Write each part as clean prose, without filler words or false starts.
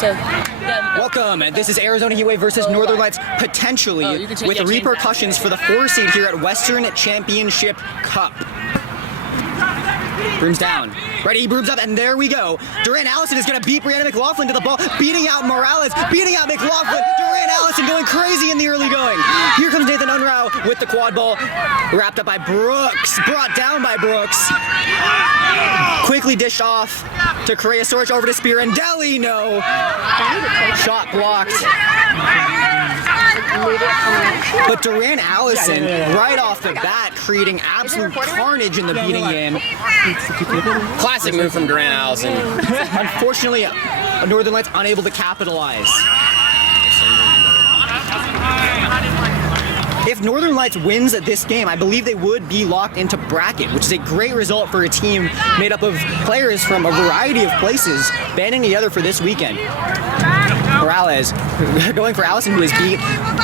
So, yeah. Welcome. This is Arizona Heatwave versus Northern Lights, potentially with repercussions for the 4 seed here at Western Championship Cup. Brooms down. Ready, brooms up, and there we go. Durant Allison is going to beat Brianna McLaughlin to the ball, beating out Morales, beating out McLaughlin. Durant Allison going crazy in the early going. Here comes Nathan Unruh with the quad ball, wrapped up by Brooks, brought down by Brooks. Quickly dished off to Correa Soric, over to Spirandelli. No. Shot blocked. But Durant Allison, right off the bat, creating absolute carnage in the beating game. Classic move from Durant Allison. Unfortunately, Northern Lights unable to capitalize. If Northern Lights wins this game, I believe they would be locked into bracket, which is a great result for a team made up of players from a variety of places banding together for this weekend. Morales going for Allison, who is beat.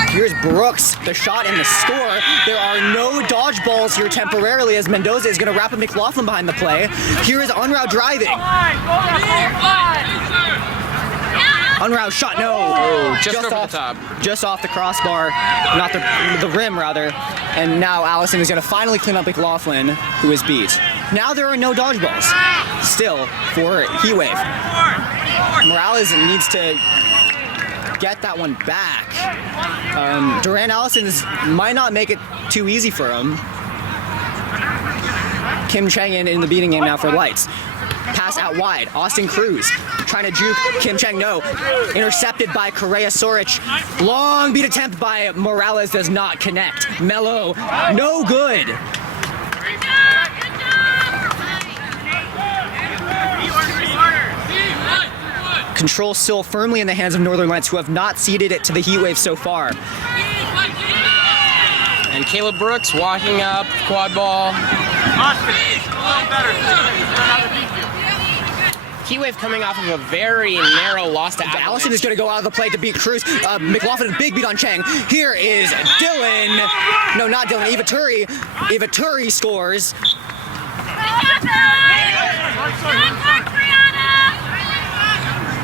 Here's Brooks, the shot and the score. There are no dodgeballs here temporarily as Mendoza is going to wrap up McLaughlin behind the play. Here is Unruh driving. Unruh shot, no. Just over the top. Just off the crossbar, not the rim rather. And now Allison is going to finally clean up McLaughlin, who is beat. Now there are no dodgeballs. Still for Heatwave. Morales needs to get that one back. Durant Allison might not make it too easy for him. Kim Chang in the beating game now for Lights. Pass out wide. Austin Cruz trying to juke Kim Chang. No. Intercepted by Correa Soric. Long beat attempt by Morales does not connect. Mello, no good. Control still firmly in the hands of Northern Lights, who have not ceded it to the Heatwave so far. And Caleb Brooks walking up, quad ball. Heatwave coming off of a very narrow loss to Avalanche. Allison is going to go out of the play to beat Cruz. McLaughlin, big beat on Chang. Here is Dylan. No, not Dylan. Eva Turi. Eva Turi scores.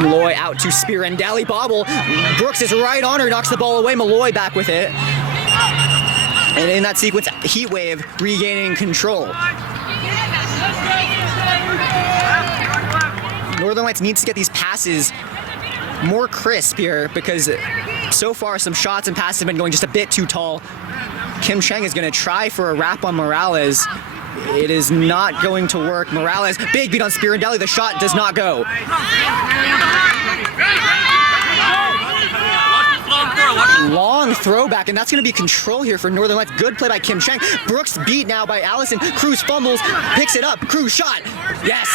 Malloy out to Spirandelli, bobble. Brooks is right on her, knocks the ball away. Malloy back with it. And in that sequence, Heatwave regaining control. Northern Lights needs to get these passes more crisp here because so far some shots and passes have been going just a bit too tall. Kim Chang is going to try for a wrap on Morales. It is not going to work. Morales, big beat on Spirandelli. The shot does not go. Long throwback, and that's going to be control here for Northern Lights. Good play by Kim Chang. Brooks beat now by Allison. Cruz fumbles, picks it up. Cruz shot. Yes.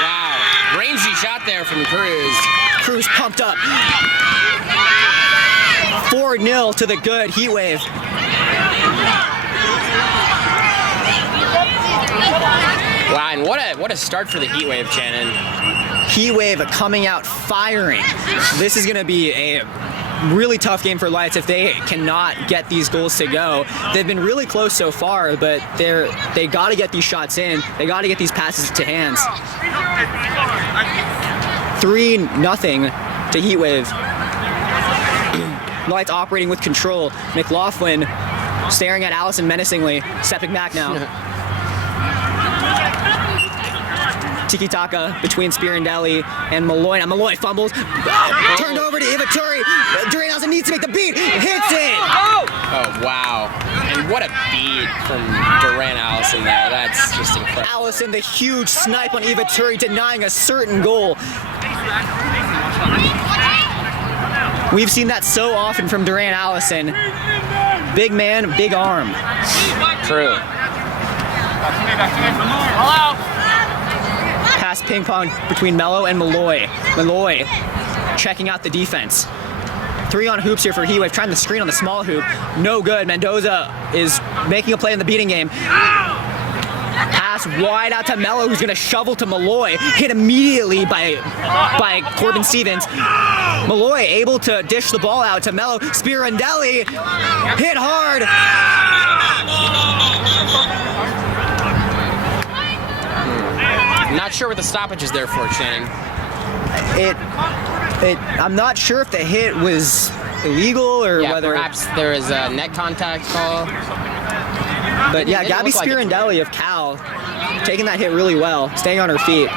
Wow. Rangy shot there from Cruz. Cruz pumped up. 4-0 to the good Heatwave. Wow, and what a start for the Heatwave, Shannon. Heatwave coming out firing. This is going to be a really tough game for Lights if they cannot get these goals to go. They've been really close so far, but they got to get these shots in. They got to get these passes to hands. 3-0 to Heatwave. Lights operating with control. McLaughlin staring at Allison menacingly, stepping back now. Tiki-taka between Spirandelli and Malloy. Now Malloy fumbles. Turned over to Eva Turi. Durant Allison needs to make the beat. Hits it! Oh, wow. And what a beat from Durant Allison there. That's just incredible. Allison, the huge snipe on Eva Turi, denying a certain goal. We've seen that so often from Durant Allison. Big man, big arm. True. Pass ping pong between Mello and Malloy. Malloy checking out the defense. 3 on hoops here for Heatwave, trying to screen on the small hoop. No good. Mendoza is making a play in the beating game. Pass wide out to Mello, who's going to shovel to Malloy. Hit immediately by Corbin Stevens. Malloy able to dish the ball out to Mello. Spirandelli hit hard. Not sure what the stoppage is there for, Shannon. I'm not sure if the hit was illegal or Yeah, whether. perhaps there is a net contact call. But yeah, It didn't Gabby look like it. Spirandelli of Cal taking that hit really well, staying on her feet.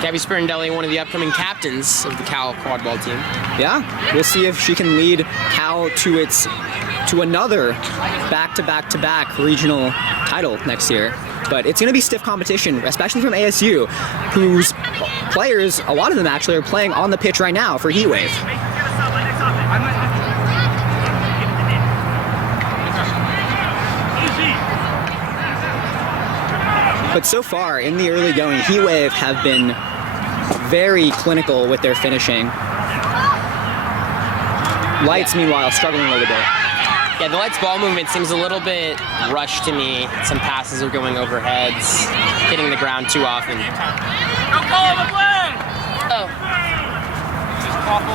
Gabby Spirandelli, one of the upcoming captains of the Cal quad ball team. Yeah, we'll see if she can lead Cal to another back-to-back-to-back regional title next year. But it's going to be stiff competition, especially from ASU, whose players, a lot of them actually, are playing on the pitch right now for Heatwave. But so far, in the early going, Heatwave have been very clinical with their finishing. Lights, meanwhile, struggling a little bit. Yeah, the Lights ball movement seems a little bit rushed to me. Some passes are going over heads, hitting the ground too often. Oh.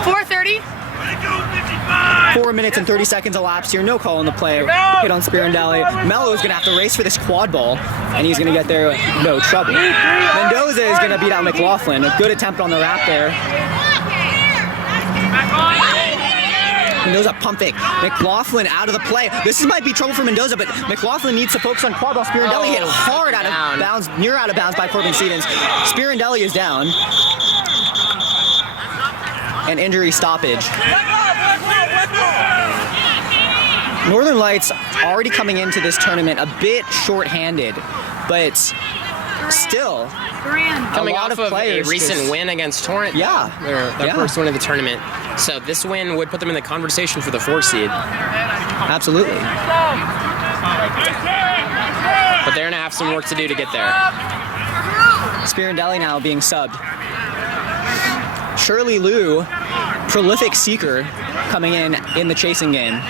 4:30. 4 minutes and 30 seconds elapsed here. No call on the play. Hit on Spirandelli. Mello is going to have to race for this quad ball, and he's going to get there with no trouble. Mendoza is going to beat out McLaughlin. A good attempt on the wrap there. Mendoza pump fake. McLaughlin out of the play. This might be trouble for Mendoza, but McLaughlin needs to focus on quad ball. Spirandelli hit hard out of bounds, near out of bounds by Corbin Stevens. Spirandelli is down. And injury stoppage. Northern Lights already coming into this tournament a bit short-handed, but still Coming a lot off of of a players recent just- win against Torrent. Yeah. Their Yeah. first win of the tournament. So this win would put them in the conversation for the 4 seed. Absolutely. But they're going to have some work to do to get there. Spirandelli now being subbed. Shirley Liu, prolific seeker, coming in the chasing game.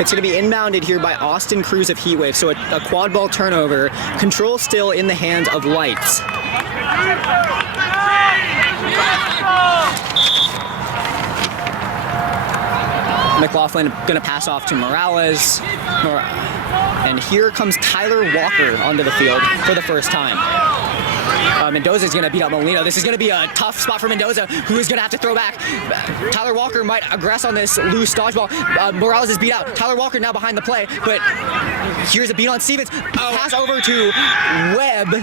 It's going to be inbounded here by Austin Cruz of Heatwave, so a quad ball turnover. Control still in the hands of Lights. McLaughlin going to pass off to Morales. And here comes Tyler Walker onto the field for the first time. Mendoza is going to beat out Molino. This is going to be a tough spot for Mendoza, who is going to have to throw back. Tyler Walker might aggress on this loose dodgeball. Morales is beat out. Tyler Walker now behind the play, but here's a beat on Stevens. Pass over to Webb,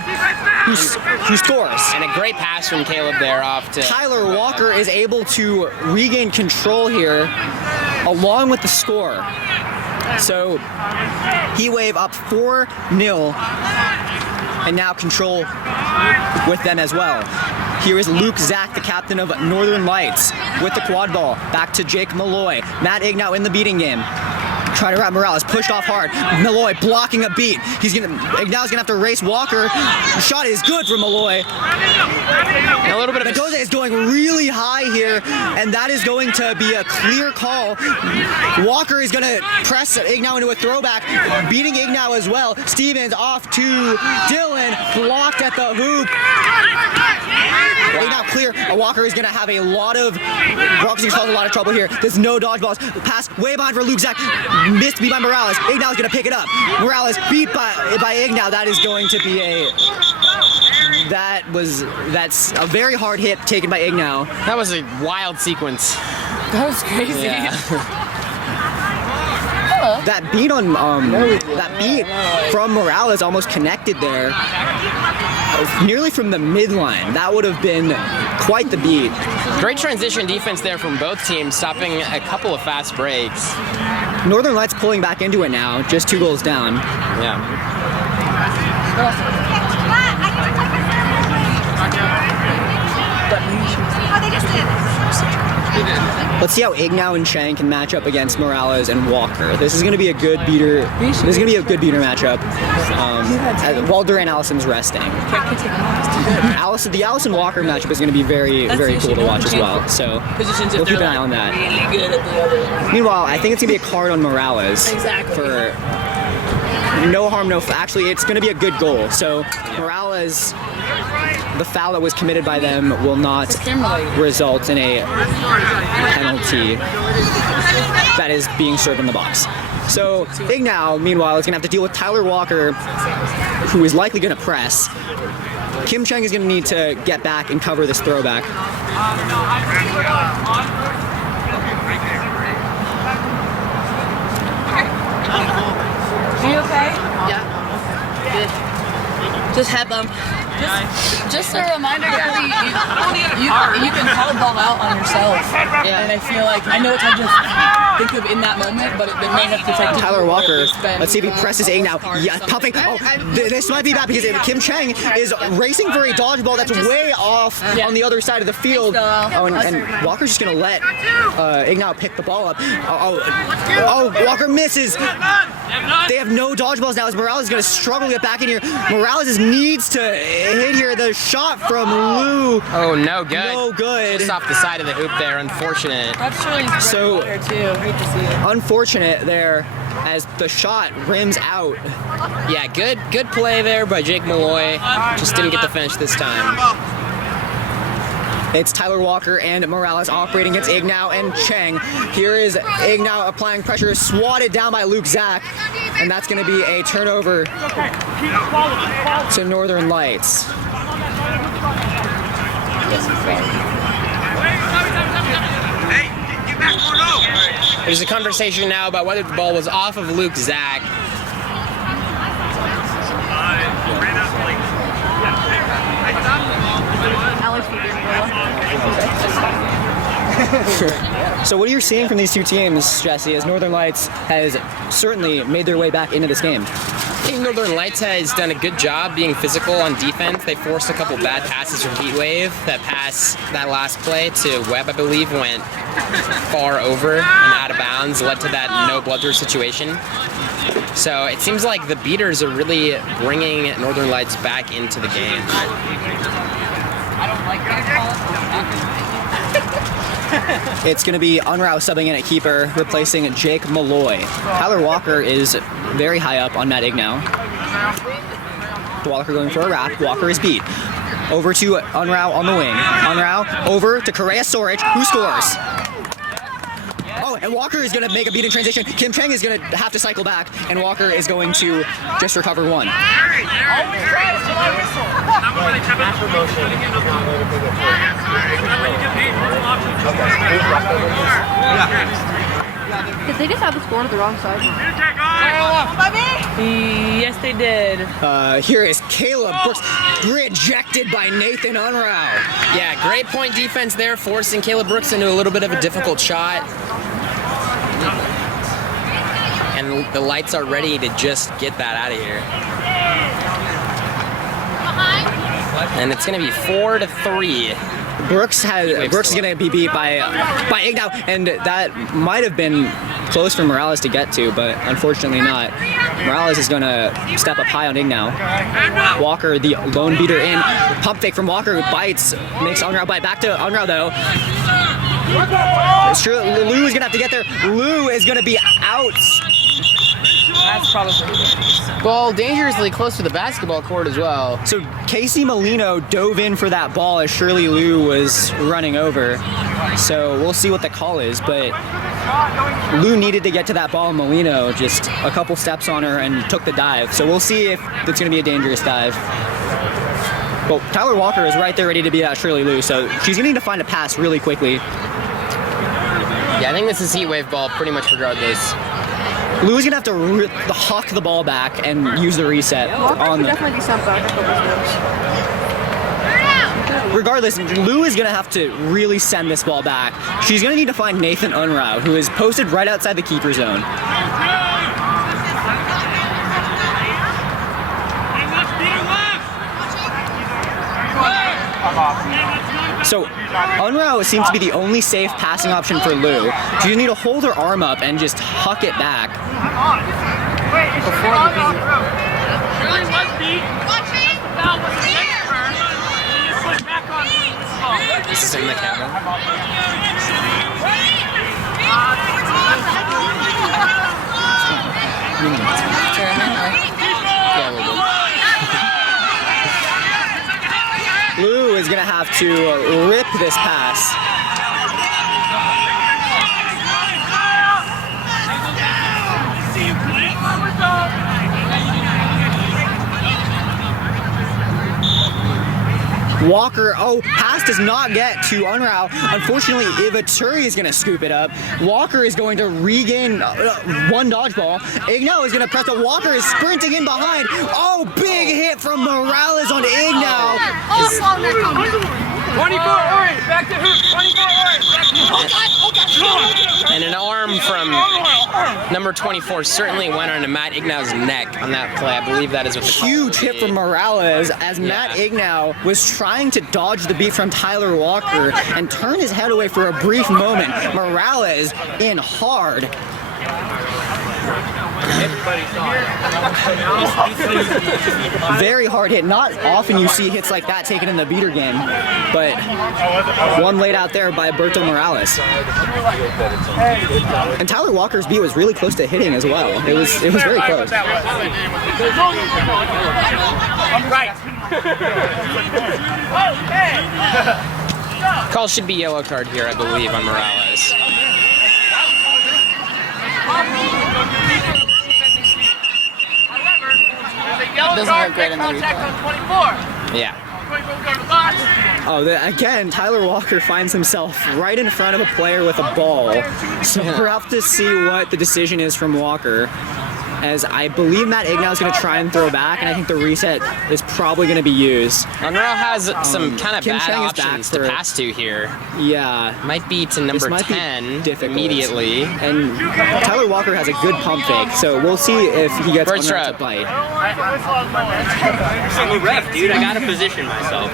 who scores. And a great pass from Caleb there off to... Tyler Walker is able to regain control here, along with the score. So, Heatwave up 4-0, and now control with them as well. Here is Luke Zach, the captain of Northern Lights, with the quad ball. Back to Jake Malloy. Matt Ignow in the beating game. Trying to wrap Morales, pushed off hard. Malloy blocking a beat. Ignow's gonna have to race Walker. The shot is good for Malloy. And a little bit of Mendoza is going really high here, and that is going to be a clear call. Walker is gonna press Ignow into a throwback, beating Ignow as well. Stevens off to Dylan, blocked at the hoop. Ignow clear. Walker is gonna have a lot of trouble here. There's no dodgeballs. Pass way behind for Luke Zach. Missed beat by Morales. Ignow is gonna pick it up. Morales beat by Ignow. That is going to be that's a very hard hit taken by Ignow. That was a wild sequence. That was crazy. Yeah. That beat on from Morales almost connected there, nearly from the midline. That would have been quite the beat. Great transition defense there from both teams, stopping a couple of fast breaks. Northern Lights pulling back into it now, just 2 goals down. Yeah. Let's see how Ignau and Chang can match up against Morales and Walker. This is going to be a good beater. This is going to be a good beater matchup. While Duran Allison's resting. The Allison Walker matchup is going to be very, very cool to watch as well. So we'll keep an eye on that. Meanwhile, I think it's going to be a card on Morales for no harm, no foul. Actually, it's going to be a good goal. So Morales, the foul that was committed by them will not result in a penalty that is being served in the box. So Ignau, meanwhile, is going to have to deal with Tyler Walker, who is likely going to press. Kim Cheng is going to need to get back and cover this throwback. Are you okay? Yeah. Good. Just head bump. Just a reminder, Gabby, you can call the ball out on yourself. Yeah. And I feel like, I know it's hard to think of in that moment, but they may have to take Tyler Walker, let's see if he presses Ignau. Yeah, pumping. Oh, this might be bad because Kim Cheng is racing for a dodgeball that's way off on the other side of the field. Oh, and Walker's just going to let Ignau pick the ball up. Oh, Walker misses. They have no dodgeballs now as Morales is going to struggle to get back in here. Morales needs to hit here. The shot from Lou. Oh, no good. No good. Just off the side of the hoop there. Unfortunate. That's really So too. Hate to see it. unfortunate there as the shot rims out. Yeah, good play there by Jake Malloy. Just didn't get the finish this time. It's Tyler Walker and Morales operating against Ignau and Cheng. Here is Ignau applying pressure, swatted down by Luke Zach, and that's going to be a turnover to Northern Lights. There's a conversation now about whether the ball was off of Luke Zach. So what are you seeing from these two teams, Jesse, as Northern Lights has certainly made their way back into this game? I think Northern Lights has done a good job being physical on defense. They forced a couple bad passes from Heatwave. That pass, that last play to Webb, I believe, went far over and out of bounds, led to that no blood through situation. So it seems like the beaters are really bringing Northern Lights back into the game. It's going to be Unrau subbing in at keeper, replacing Jake Malloy. Tyler Walker is very high up on Matt Ignau. Walker going for a wrap. Walker is beat. Over to Unrau on the wing. Unrau over to Correa Storage, who scores. Oh, and Walker is going to make a beat in transition. Kim Cheng is going to have to cycle back, and Walker is going to just recover one. Did they just have the score to the wrong side? Yes, they did. Here is Caleb Brooks, rejected by Nathan Unrau. Yeah, great point defense there, forcing Caleb Brooks into a little bit of a difficult shot. And the Lights are ready to just get that out of here. And it's going to be 4-3. Brooks is going to be beat by Ignau, and that might have been close for Morales to get to, but unfortunately not. Morales is going to step up high on Ignau. Walker, the lone beater in. Pump fake from Walker, bites, makes Unrau bite. Back to Unrau though. It's true, Lou is going to have to get there. Lou is going to be out. That's probably Ball dangerously close to the basketball court as well. So Casey Molino dove in for that ball as Shirley Lou was running over. So we'll see what the call is, but Lou needed to get to that ball, and Molino just a couple steps on her and took the dive. So we'll see if it's going to be a dangerous dive. Well, Tyler Walker is right there ready to beat out Shirley Lou, so she's going to need to find a pass really quickly. Yeah, I think this is Heatwave ball pretty much regardless. Lou is going to have to hawk the ball back and use the reset Walker on could the... definitely be sent back a couple times. Regardless, Lou is going to have to really send this ball back. She's going to need to find Nathan Unrau, who is posted right outside the keeper zone. So Unrao seems to be the only safe passing option for Lou. She just need to hold her arm up and just huck it back. This is in the cabin. Yeah, a little bit. Lou is gonna have to rip this pass. Walker, pass does not get to Unrao. Unfortunately, Ivaturi is going to scoop it up. Walker is going to regain one dodgeball. Ignau is going to press it. Walker is sprinting in behind. Oh, big hit from Morales on Ignau. 24 orange, back to hoop, 24 orange, back to And an arm from number 24 certainly went on to Matt Ignau's neck on that play. I believe that is what the call Huge would hit be. from Morales as Matt Ignau was trying to dodge the beat from Tyler Walker and turn his head away for a brief moment. Morales in hard. Very hard hit. Not often you see hits like that taken in the beater game, but one laid out there by Berto Morales. And Tyler Walker's beat was really close to hitting as well. It was very close. Call should be yellow card here, I believe, on Morales. Doesn't look great in the replay. Yeah. Again, Tyler Walker finds himself right in front of a player with a ball. So we're up to see what the decision is from Walker. As I believe Matt Ignau is going to try and throw back, and I think the reset is probably going to be used. Unrao has some kind of Kim bad Chang is back options to for- pass to here. Yeah. Might be to number might be 10 difficult. immediately. And Tyler Walker has a good pump fake, so we'll see if he gets Bird Unrao to strap. bite. I'm a ref, dude. I gotta position myself.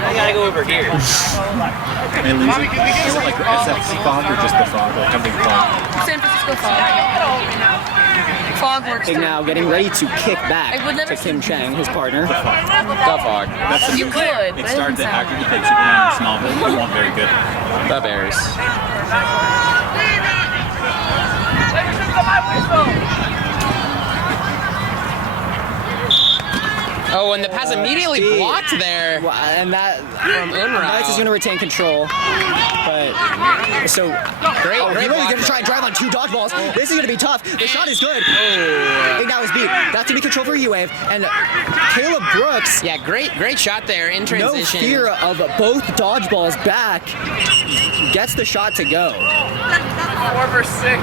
I gotta go over here. Hey, Lisa, is it like SFC fog or just the fog? Like a big fog? San Francisco Fog. Fog works too. Ignau getting ready to kick back I would never to Kim Chang, his partner. The fog. That's the You move. could, but It it started doesn't to sound- activate Superman in Smallville. It won't very good. The Bears. Oh, and the pass immediately blocked there. Well, and that From Unrao. Knights is going to retain control. But so Great, he's great really block going to try and drive on two dodgeballs. This is going to be tough. The shot is good. Ignau is beat. That's to be control for Heatwave. And Caleb Brooks, Yeah, great shot there in no transition. fear of both dodgeballs back, gets the shot to go. 4 versus 6.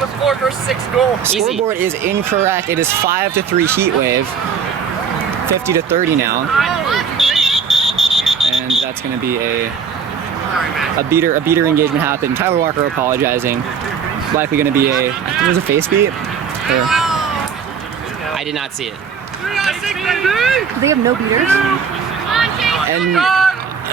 The 4 versus 6 goal. Easy. Scoreboard is incorrect. It is 5-3 Heatwave. 50-30 now. And that's going to be a beater engagement happened. Tyler Walker apologizing. Likely going to be I think it was a face beat. Or, I did not see it. They have no beaters. and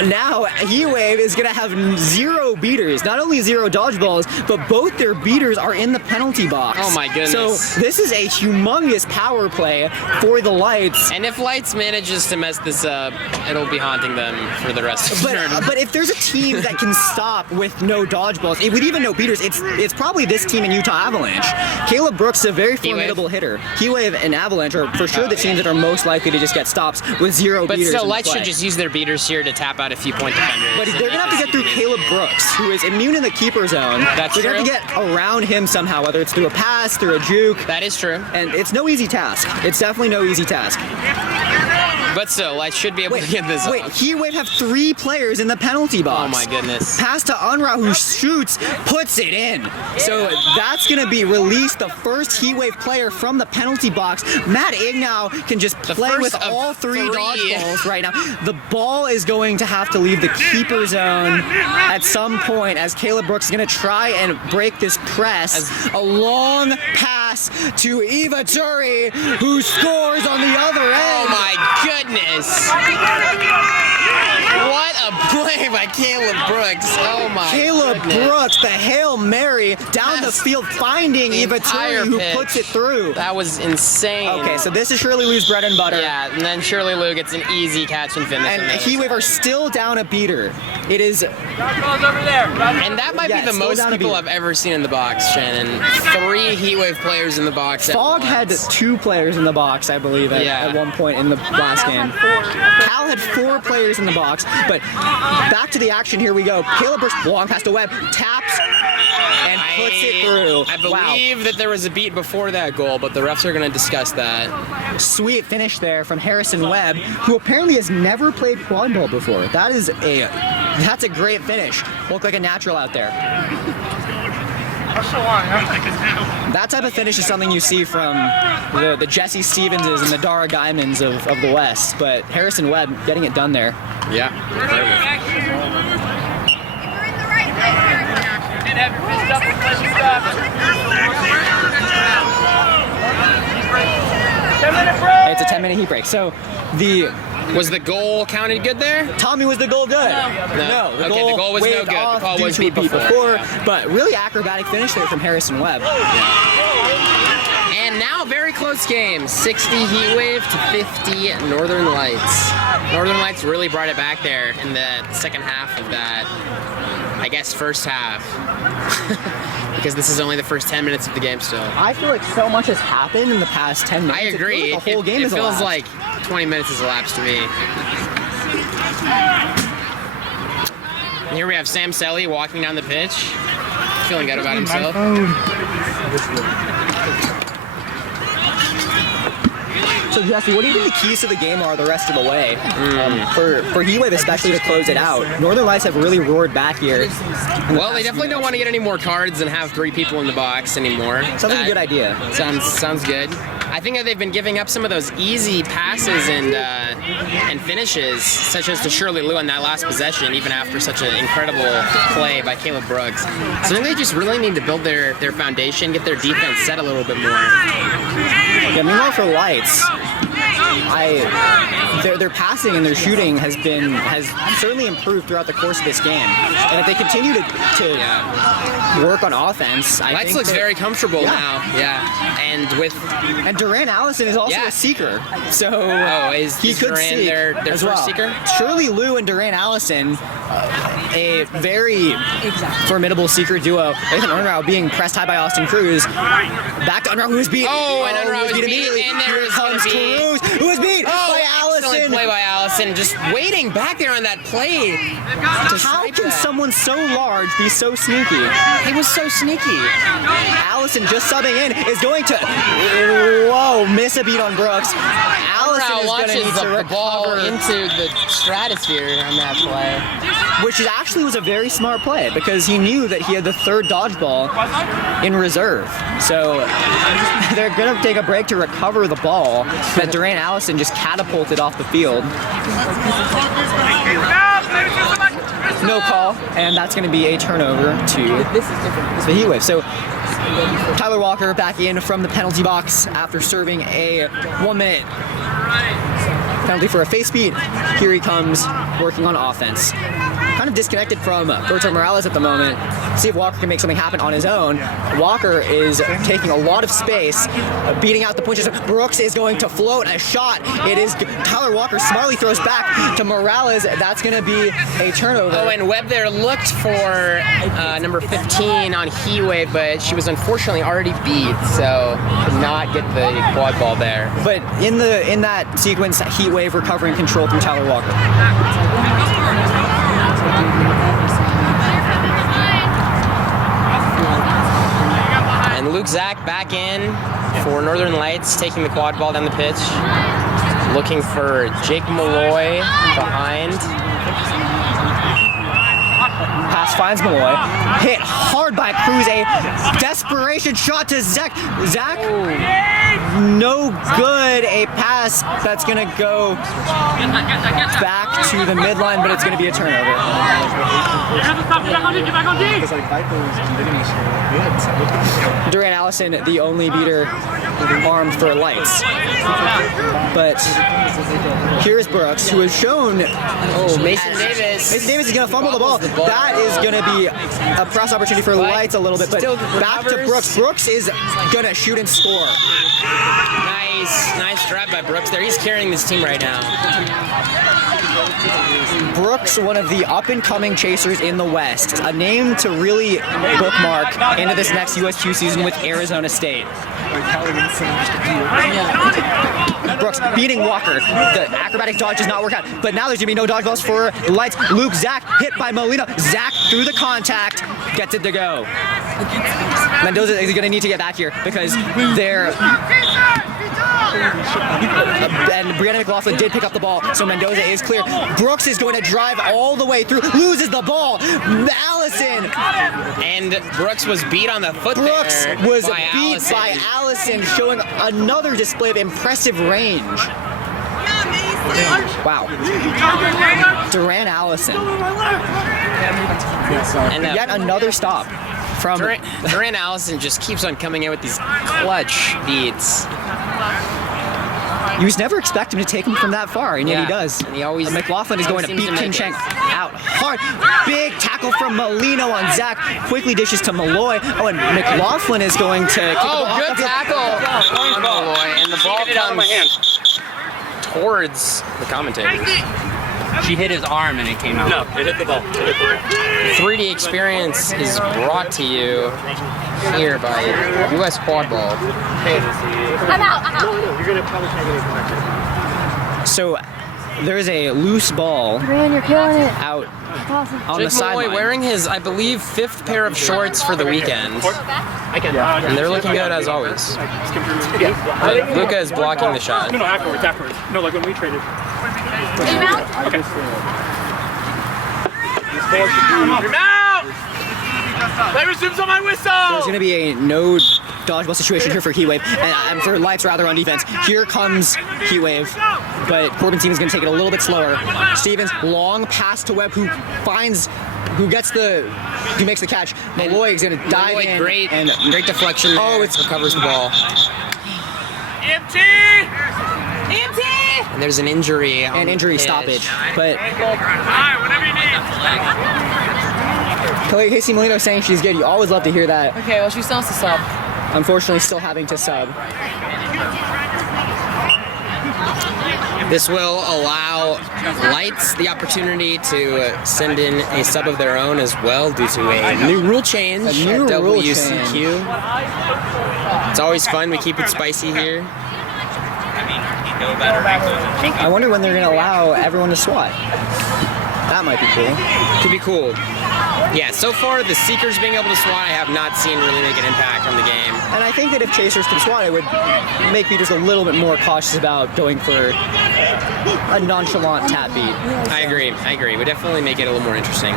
now Heatwave is going to have 0 beaters. Not only 0 dodgeballs, but both their beaters are in the penalty box. Oh my goodness. So this is a humongous power play for the Lights. And if Lights manages to mess this up, it'll be haunting them for the rest of the tournament. But if there's a team that can stop with no dodgeballs, with even no beaters, it's probably this team in Utah Avalanche. Caleb Brooks is a very formidable hitter. Heatwave and Avalanche are for sure the teams that are most likely to just get stops with 0 But beaters. still, in Lights play. should just use their beaters here to tap out a few point defenders. But they're gonna have to get through Caleb Brooks, who is immune in the keeper zone. That's they're gonna true. have to get around him somehow, whether it's through a pass, through a juke. That is true. And it's no easy task. It's definitely no easy task. But still, Lights should be able to get this Wait, off. Heatwave have 3 players in the penalty box. Oh my goodness. Pass to Unrao, who shoots, puts it in. So that's going to be released, the first Heatwave player from the penalty box. Matt Ignau can just The play first with of all 3 3. dodgeballs right now. The ball is going to have to leave the keeper zone at some point as Caleb Brooks is going to try and break this press. A long pass pass to Eva Turi, who scores on the other end. Oh my goodness! What a play by Caleb Brooks! Oh my Caleb goodness. Brooks, the Hail Mary, down the field, finding The Eva entire Turi, who pitch. puts it through. That was insane. Okay, so this is Shirley Lou's bread and butter. Yeah, and then Shirley Lou gets an easy catch and finish. And on the other Heat Wave side. are still down a beater. It is And that might Yeah, be the slow most down a people beat. I've ever seen in the box, Shannon. 3 Heatwave players in the box. at Fog had once. 2 players in the box, I believe, at one point in the last game. Cal had 4 players in the box, but back to the action. Here we go. Caleb Brooks, long pass to Webb, taps and puts it through. I believe that there was a beat before that goal, but the refs are going to discuss that. Wow, sweet finish there from Harrison Webb, who apparently has never played quad ball before. That's a great finish. Looked like a natural out there. That type of finish is something you see from the Jesse Stevenses and the Dara Guymans of the West, but Harrison Webb getting it done there. Yeah. It's a 10-minute heat break. So Was the goal counted good there? Tommy, was the goal good? No. Okay, the goal was no waved good. The off call due was to a beat beat before. but really acrobatic finish there from Harrison Webb. And now very close game. 60 Heatwave to 50 Northern Lights. Northern Lights really brought it back there in the second half of that, I guess, first half. Because this is only the first 10 minutes of the game still. I feel like so much has happened in the past 10 minutes. I agree. It feels like the whole game it is feels elapsed. like 20 minutes has elapsed to me. And here we have Sam Selly walking down the pitch, feeling good about himself. So Jesse, what do you think the keys to the game are the rest of the way? For Heat Wave especially to close it out. Northern Lights have really roared back here. Well, they definitely don't want to get any more cards and have 3 people in the box anymore. Sounds like a good idea. Sounds good. I think that they've been giving up some of those easy passes and finishes, such as to Shirley Lou on that last possession, even after such an incredible play by Caleb Brooks. So I think they just really need to build their foundation, get their defense set a little bit more. Yeah, meanwhile for Lights, their passing and their shooting has certainly improved throughout the course of this game. And if they continue to work on offense, I Lights think looks very comfortable now. Yeah. And Durant Allison is also a seeker, so he is could Durant seek their as first well. seeker? Shirley Lou and Durant Allison, a very formidable seeker duo. Nathan Unrau being pressed high by Austin Cruz. Back to Unrau, who was beat. And Unrau was was beat, immediately. and there Here is gonna comes be- Cruz, who was beat by Excellent Allison. play by Allison, just waiting back there on that play. How snipe can that. someone so large be so sneaky? He was so sneaky. Allison just subbing in is going to miss a beat on Brooks. Allison Unrau is going to launches need to the ball recover, into the stratosphere on that play. which actually was a very smart play because he knew that he had the 3rd dodgeball in reserve. So they're going to take a break to recover the ball that Durant Allison just catapulted off the field. No call, and that's going to be a turnover to the Heat Wave. So Tyler Walker back in from the penalty box after serving a 1-minute penalty for a face beat. Here he comes working on offense. Kind of disconnected from Berto Morales at the moment. See if Walker can make something happen on his own. Walker is taking a lot of space, beating out the punches. Brooks is going to float a shot. It is Tyler Walker smartly throws back to Morales. That's going to be a turnover. Oh, and Webb there looked for number 15 on Heat Wave, but she was unfortunately already beat, so could not get the quad ball there. But in that sequence, Heat Wave recovering control through Tyler Walker. And Luke Zach back in for Northern Lights, taking the quad ball down the pitch. Looking for Jake Malloy behind. Pass finds Malloy. Hit hard by Cruz. A desperation shot to Zach. Zach, no good. A pass that's going to go back to the midline, but it's going to be a turnover. Because like Vipers and Divination are good. So look at Durant Allison, the only beater armed for lights. But here's Brooks, who has shown. Oh, Mason Davis. Mason Davis is going to fumble the ball. That is going to be a press opportunity for lights a little bit. But Still back to recovers. Brooks. Brooks is going to shoot and score. Nice drive by Brooks there. He's carrying this team right now. Brooks, one of the up-and-coming chasers in the West, a name to really bookmark into this next USQ season with Arizona State. Brooks beating Walker. The acrobatic dodge does not work out, but now there's gonna be no dodge balls for lights. Luke Zach hit by Molina. Zach through the contact gets it to go. Mendoza is gonna need to get back here because they're. And Brianna McLaughlin did pick up the ball, so Mendoza is clear. Brooks is going to drive all the way through, loses the ball. Allison. And Brooks was beat on the foot Brooks there was by beat Allison. by Allison, showing another display of impressive range. Wow. Durant Allison. And Yet another stop from Durant Allison just keeps on coming in with these clutch beats. You was never expect him to take him from that far, and yet he does. And he always McLaughlin is going to seems beat make Kim it. Cheng out hard. Big tackle from Molino on Zach. Quickly dishes to Malloy. Oh, and McLaughlin is going to kick the ball Oh, off good the field. tackle on Malloy, and the ball Get it out of my hand. comes towards the commentators. She hit his arm and it came out. No, it hit the ball. 3D Experience is brought to you here by US Quad Ball. I'm out. So there's a loose ball Man, you're killing it. out Awesome. on the Jake Malloy sideline. wearing his, I believe, 5th pair of shorts for the weekend. And they're looking good as always. But Luka is blocking the shot. No, afterwards. No, like when we traded. Are you out? Okay. You're out! Play resumes on my whistle! There's going to be a no dodgeball situation here for Heatwave, and for Lights rather on defense. Here comes Heatwave, but Corbin Stevens is going to take it a little bit slower. Stevens, long pass to Webb, who makes the catch. Malloy is going to dive Malloy, in. great deflection there. Oh, it's- recovers the ball. EMT! And there's an injury. on An the injury pitch. stoppage, but Alright, whatever you need. Casey Molino is saying she's good. You always love to hear that. Okay, well, she still has to sub. Unfortunately, still having to sub. This will allow Lights the opportunity to send in a sub of their own as well due to a new rule change A new at rule WCQ. It's always fun. We keep it spicy here. I wonder when they're going to allow everyone to swat. That might be cool. Could be cool. Yeah, so far the Seekers being able to swat I have not seen really make an impact on the game. And I think that if chasers can swat, it would make beaters a little bit more cautious about going for a nonchalant tap beat. I agree. Would definitely make it a little more interesting.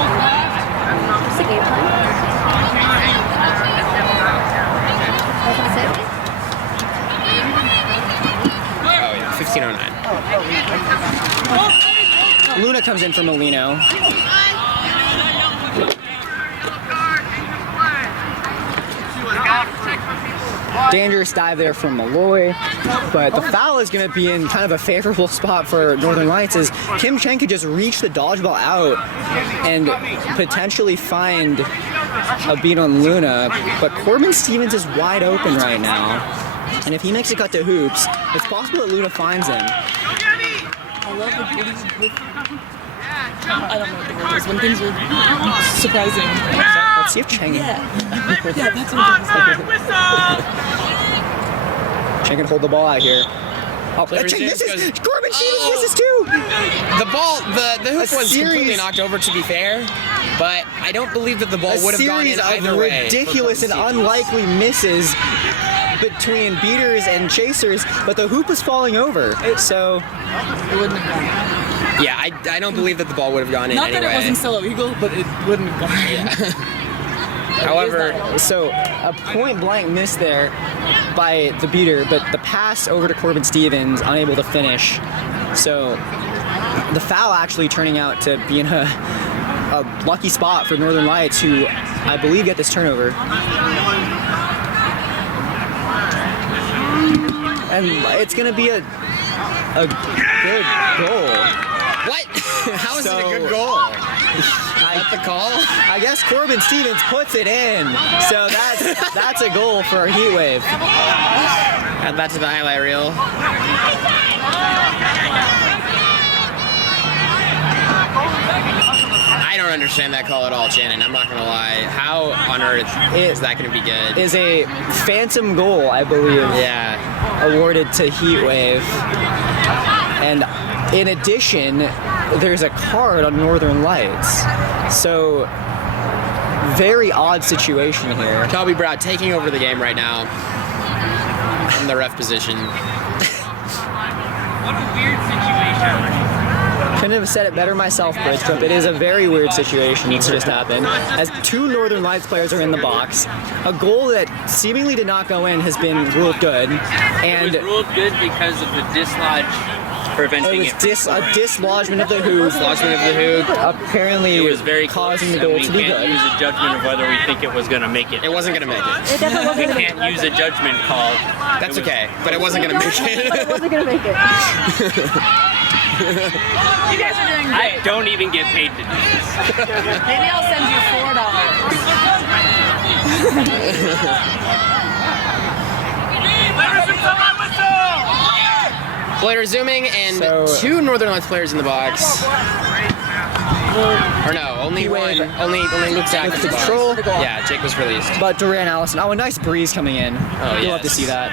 What's the game plan? What can I say? Oh yeah, 1509. Luna comes in for Molino. Dangerous dive there from Malloy, but the foul is going to be in kind of a favorable spot for Northern Lights as Kim Cheng could just reach the dodgeball out and potentially find a beat on Luna, but Corbin Stevens is wide open right now, and if he makes a cut to hoops, it's possible that Luna finds him. I love I don't know what the word is, when things are surprising. Let's see if Cheng Yeah, that's what it is. Cheng can hold the ball out here. Oh, Player Cheng James misses! goes- Corbin Stevens Oh. misses too! The ball, the hoop A was completely series- knocked over to be fair, but I don't believe that the ball A would have gone series in of either way. ridiculous and unlikely misses between beaters and chasers, but the hoop was falling over. So It wouldn't have gone. Yeah, I don't believe that the ball would have gone in Not anyway. that it wasn't Solo Eagle, but it wouldn't have gone. However, so a point-blank miss there by the beater, but the pass over to Corbin Stevens, unable to finish. So the foul actually turning out to be in a lucky spot for Northern Lights, who I believe get this turnover. And it's going to be a good goal. What? How is it a So- good goal? Is that the call? I guess Corbin Stevens puts it in. So that's a goal for Heat Wave. Add that to the highlight reel. I don't understand that call at all, Shannon. I'm not gonna lie. How on earth is that gonna be good? Is a phantom goal, I believe, Yeah. awarded to Heat Wave. And in addition, there's a card on Northern Lights. So very odd situation here. Kobe Brown taking over the game right now in the ref position. What a weird situation. Couldn't have said it better myself, Bridge Trump. It is a very weird situation that's just happened. As two Northern Lights players are in the box, a goal that seemingly did not go in has been ruled good, It and was ruled good because of the dislodge preventing it was it. a dislodgement of the hoop. Dislodgement of the hoop. Apparently, It was very causing the close, goal and to we be can't good. use a judgment of whether we think it was going to make it. It wasn't gonna make it. It definitely wasn't We gonna make can't use a judgment call. That's okay, but it wasn't gonna make But it it. wasn't gonna make it. You guys are doing I great. don't even get paid to do this. Maybe I'll send you $4. Play resuming, and So- two Northern Lights players in the box. Or no, only one. Only Luke Zach With in the box. control. Yeah, Jake was released. But Duran Allison, oh, a nice breeze coming in. Oh, You'll love to yes. see that.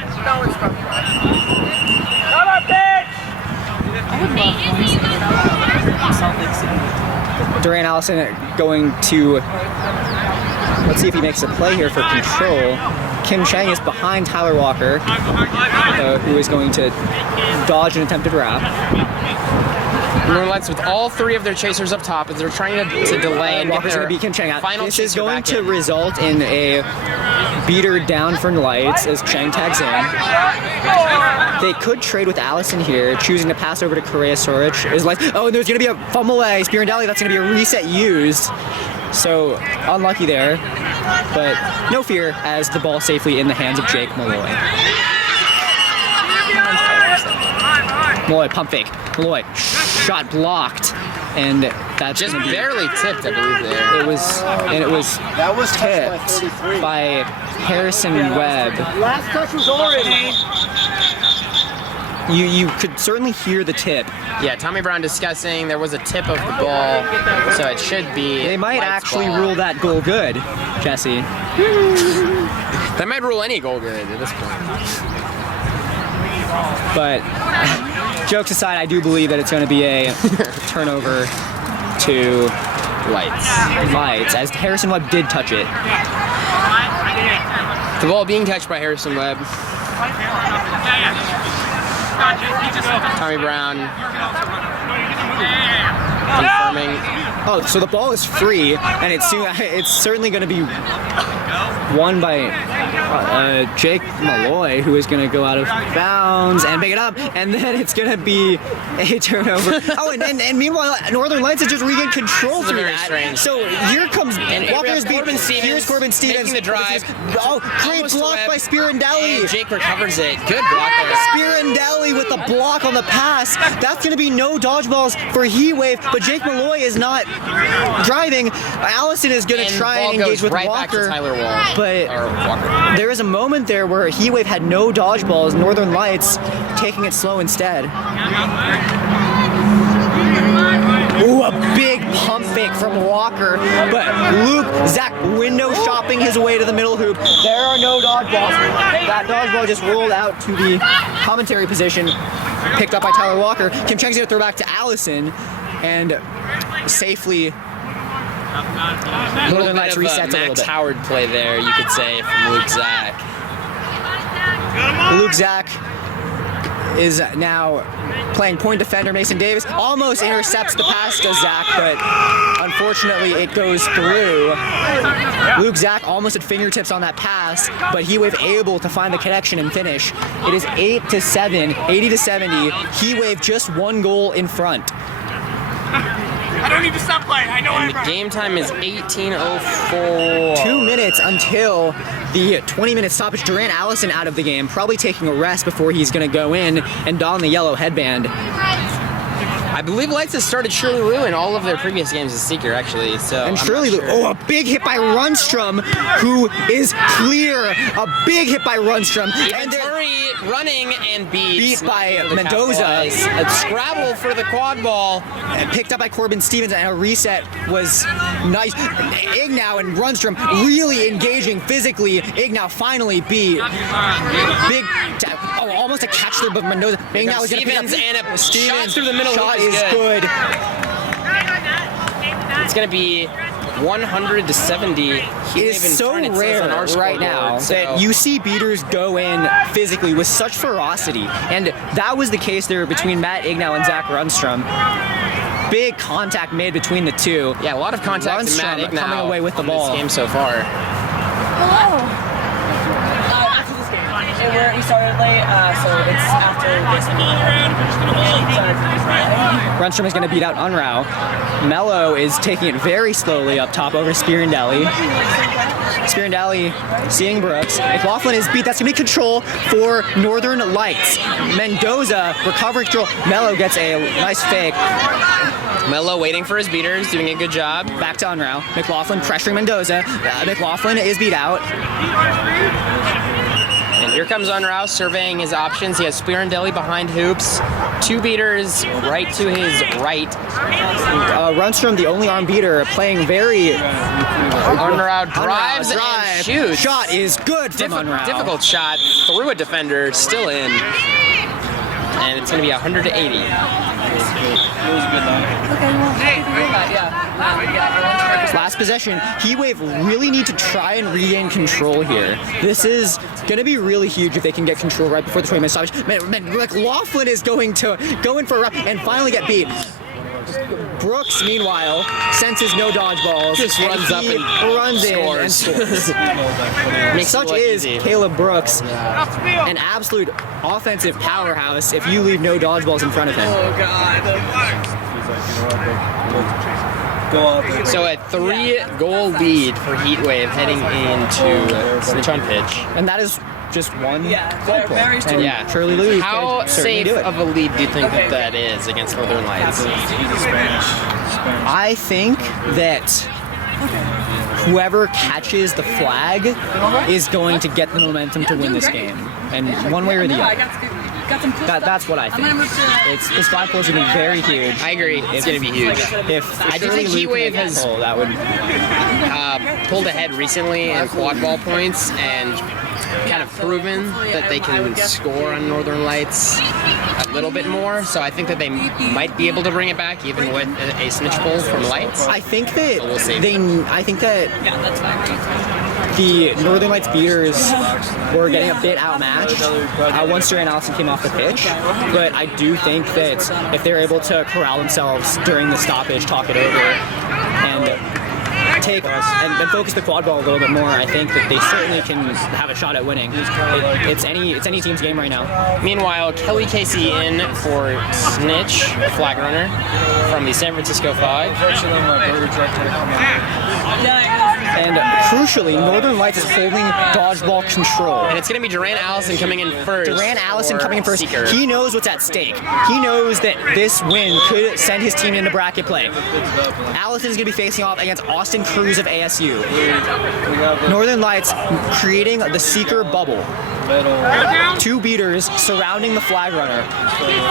Duran Allison going to, let's see if he makes a play here for control. Kim Chang is behind Tyler Walker, who is going to dodge an attempted wrap. Northern Lights with all three of their chasers up top as they're trying to delay and get Walker's their going to beat Kim Chang out. final This is chaser going back to in. result in a beater down for Lights as Chang tags in. They could trade with Allison here, choosing to pass over to Correa Soric. Is like, oh, and there's going to be a fumble away. Spirandelli, that's going to be a reset used. So unlucky there, but no fear as the ball safely in the hands of Jake Malloy. Malloy, pump fake. Malloy, shot blocked, and that's Just gonna be, barely tipped, I believe there. it was That was tipped by Harrison Webb. Last touch was orange. You could certainly hear the tip. Yeah, Tommy Brown discussing there was a tip of the ball, so it should be. They might Lights actually ball. rule that goal good, Jesse. They might rule any goal good at this point. But jokes aside, I do believe that it's going to be a turnover to Lights, as Harrison Webb did touch it. The ball being touched by Harrison Webb. Tommy Brown confirming. Oh, so the ball is free, and it's certainly going to be won by Jake Malloy, who is going to go out of bounds and pick it up, and then it's going to be a turnover. Oh, and meanwhile, Northern Lights has just regained control This is through very that. strange. So here comes Walker's beat. Corbin Stevens Here's Corbin Stevens making the drive. Oh, great Almost block Webb, by Spirandelli. And Jake recovers it. Good block there. Spirandelli with the block on the pass. That's going to be no dodgeballs for Heat Wave, but Jake Malloy is not driving. Allison is going to And try ball and engage goes with right back to Walker. Tyler Wall. But Or Walker. there was a moment there where Heat Wave had no dodgeballs, Northern Lights taking it slow instead. Ooh, a big pump fake from Walker, but Luke Zach window shopping his way to the middle hoop. There are no dodgeballs. That dodgeball just rolled out to the commentary position, picked up by Tyler Walker. Kim Chang's gonna throw back to Allison, and safely Northern Lights Bit of resets a little Max bit. Howard play there, you could say, from Luke Zach. Luke Zach is now playing point defender. Mason Davis almost intercepts the pass to Zach, but unfortunately it goes through. Luke Zach almost at fingertips on that pass, but he was able to find the connection and finish. It is 8-7, 80-70. Heat Wave just 1 goal in front. I don't need to stop playing. I know And the game time is 18:04. 2 minutes until the 20-minute stoppage. Durant Allison out of the game, probably taking a rest before he's going to go in and don the yellow headband. I believe Lights has started Shirley Lou in all of their previous games as Seeker, actually. So And I'm Shirley, not sure. oh, a big hit by Rundstrom, who is clear. A big hit by Rundstrom. And they're Venturi running and beat by the Mendoza. Cowboys. A scrabble for the quad ball. picked up by Corbin Stevens, and a reset was nice. Ignow and Rundstrom really engaging physically. Ignow finally beat. Big, almost a catch there, but Mendoza. Ignow is going to pick up. Stevens and a shot through the middle. Shot is is good. It's going to be 100-70. It is so rare right now that you see beaters go in physically with such ferocity, and that was the case there between Matt Ignow and Zach Rundstrom. Big contact made between the two. Yeah, a lot of contact to Matt Rundstrom Ignow coming away with the on ball. this game so far. Hello. After this game, we started late, so it's after this Rundstrom is going to beat out Unrau. Mello is taking it very slowly up top over Spirindelli. Spirindelli seeing Brooks. McLaughlin is beat. That's going to be control for Northern Lights. Mendoza recovering control. Mello gets a nice fake. Mello waiting for his beaters, doing a good job. Back to Unrau. McLaughlin pressuring Mendoza. McLaughlin is beat out. And here comes Unrau surveying his options. He has Spirindelli behind hoops. 2 beaters right to his right. Rundstrom, the only arm beater, playing very... Unrau drives Unrau and shoots. Shot is good from Unrau. Difficult shot through a defender, still in. And it's going to be 100-80. Last possession. Heat Wave really need to try and regain control here. This is going to be really huge if they can get control right before the 20-minute stoppage. McLaughlin is going to go in for a run and finally get beat. Brooks, meanwhile, senses no dodgeballs. Just runs up and runs in and scores. Such is Caleb Brooks, an absolute offensive powerhouse if you leave no dodgeballs in front of him. So a 3-goal lead for Heat Wave heading into Snitch on Pitch. And that is just one goal very point. And Yeah. Shirley Lou How could certainly safe do it. of a lead do you think that is against Northern Lights? I think that whoever catches the flag is going to get the momentum to win this game, and one way or the other. That's what I think. This flagpole is going to be very huge. I agree. It's going to be huge. If I do Shirley think Lou Heat can Wave make has that goal, that would. pulled ahead recently in quad ball points and kind of proven that they can score on Northern Lights a little bit more. So I think that they might be able to bring it back even with a snitch pull from Lights. I think that We'll see. I think that the Northern Lights beaters were getting a bit outmatched once Durant Allison came off the pitch. But I do think that if they're able to corral themselves during the stoppage, talk it over, and take and focus the quad ball a little bit more, I think that they certainly can have a shot at winning. It's any team's game right now. Meanwhile, Kelly Casey in for Snitch, flag runner from the San Francisco Five. And crucially, Northern Lights is holding dodgeball control. And it's going to be Durant Allison coming in first. Durant Allison coming in first. Seeker. He knows what's at stake. He knows that this win could send his team into bracket play. Allison is going to be facing off against Austin Cruz of ASU. Northern Lights creating the Seeker bubble. 2 beaters surrounding the flag runner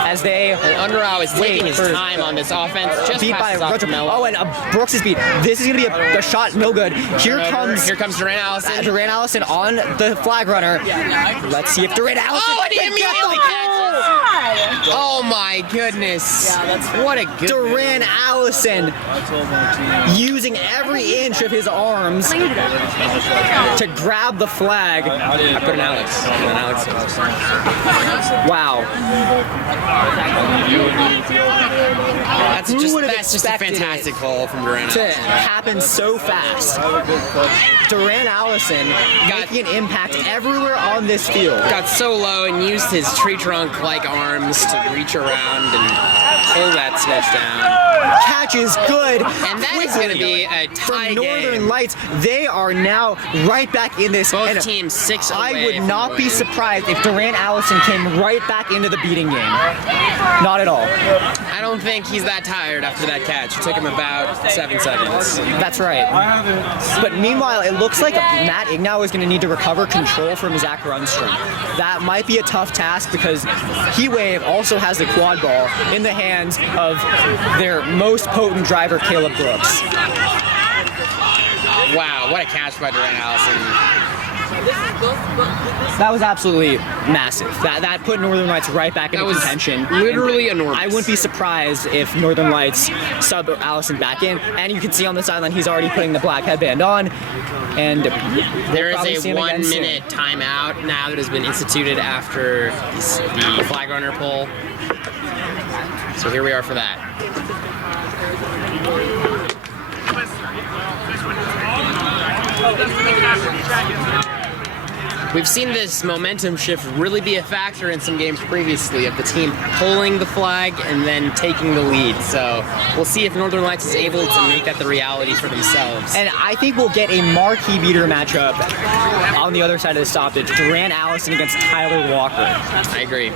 as they Unrau is taking his for- time on this offense. Just beat by passes off to Rundstrom. Mello. Oh, and Brooks is beat. This is going to be a shot, no good. Here comes Durant Allison. Durant Allison on the flag runner. Let's see if Durant Allison Oh, and he can get immediately the goal. Oh my goodness. What a good Duran Allison using every inch of his arms to grab the flag. I put an Alex. Wow. That's Who just would have a expected fantastic goal from Duran to Allison. happen so fast? Duran Allison making an impact everywhere on this field. Got so low and used his tree trunk-like arms to reach around and pull that snitch down. Catch is good. And that is going to be a tie For Northern game. Lights, they are now right back in this. Both And teams 6 away. I would from not be winning. surprised if Duran Allison came right back into the beating game. Not at all. I don't think he's that tired after that catch. It took him about 7 seconds. That's right. But meanwhile, it looks like Matt Ignow is going to need to recover control from Zach Rundstrom. That might be a tough task because Heatwave also has the quad ball in the hands of their most potent driver, Caleb Brooks. Wow, what a catch by Duran Allison. That was absolutely massive. That put Northern Lights right back That into was contention. literally And enormous. I wouldn't be surprised if Northern Lights sub Allison back in. And you can see on the sideline he's already putting the black headband on. And There probably is see a him again 1 soon. minute timeout now that has been instituted after the flag runner pull. So here we are for that. We've seen this momentum shift really be a factor in some games previously of the team pulling the flag and then taking the lead. So we'll see if Northern Lights is able to make that the reality for themselves. And I think we'll get a marquee beater matchup on the other side of the stoppage. Duran Allison against Tyler Walker. I agree.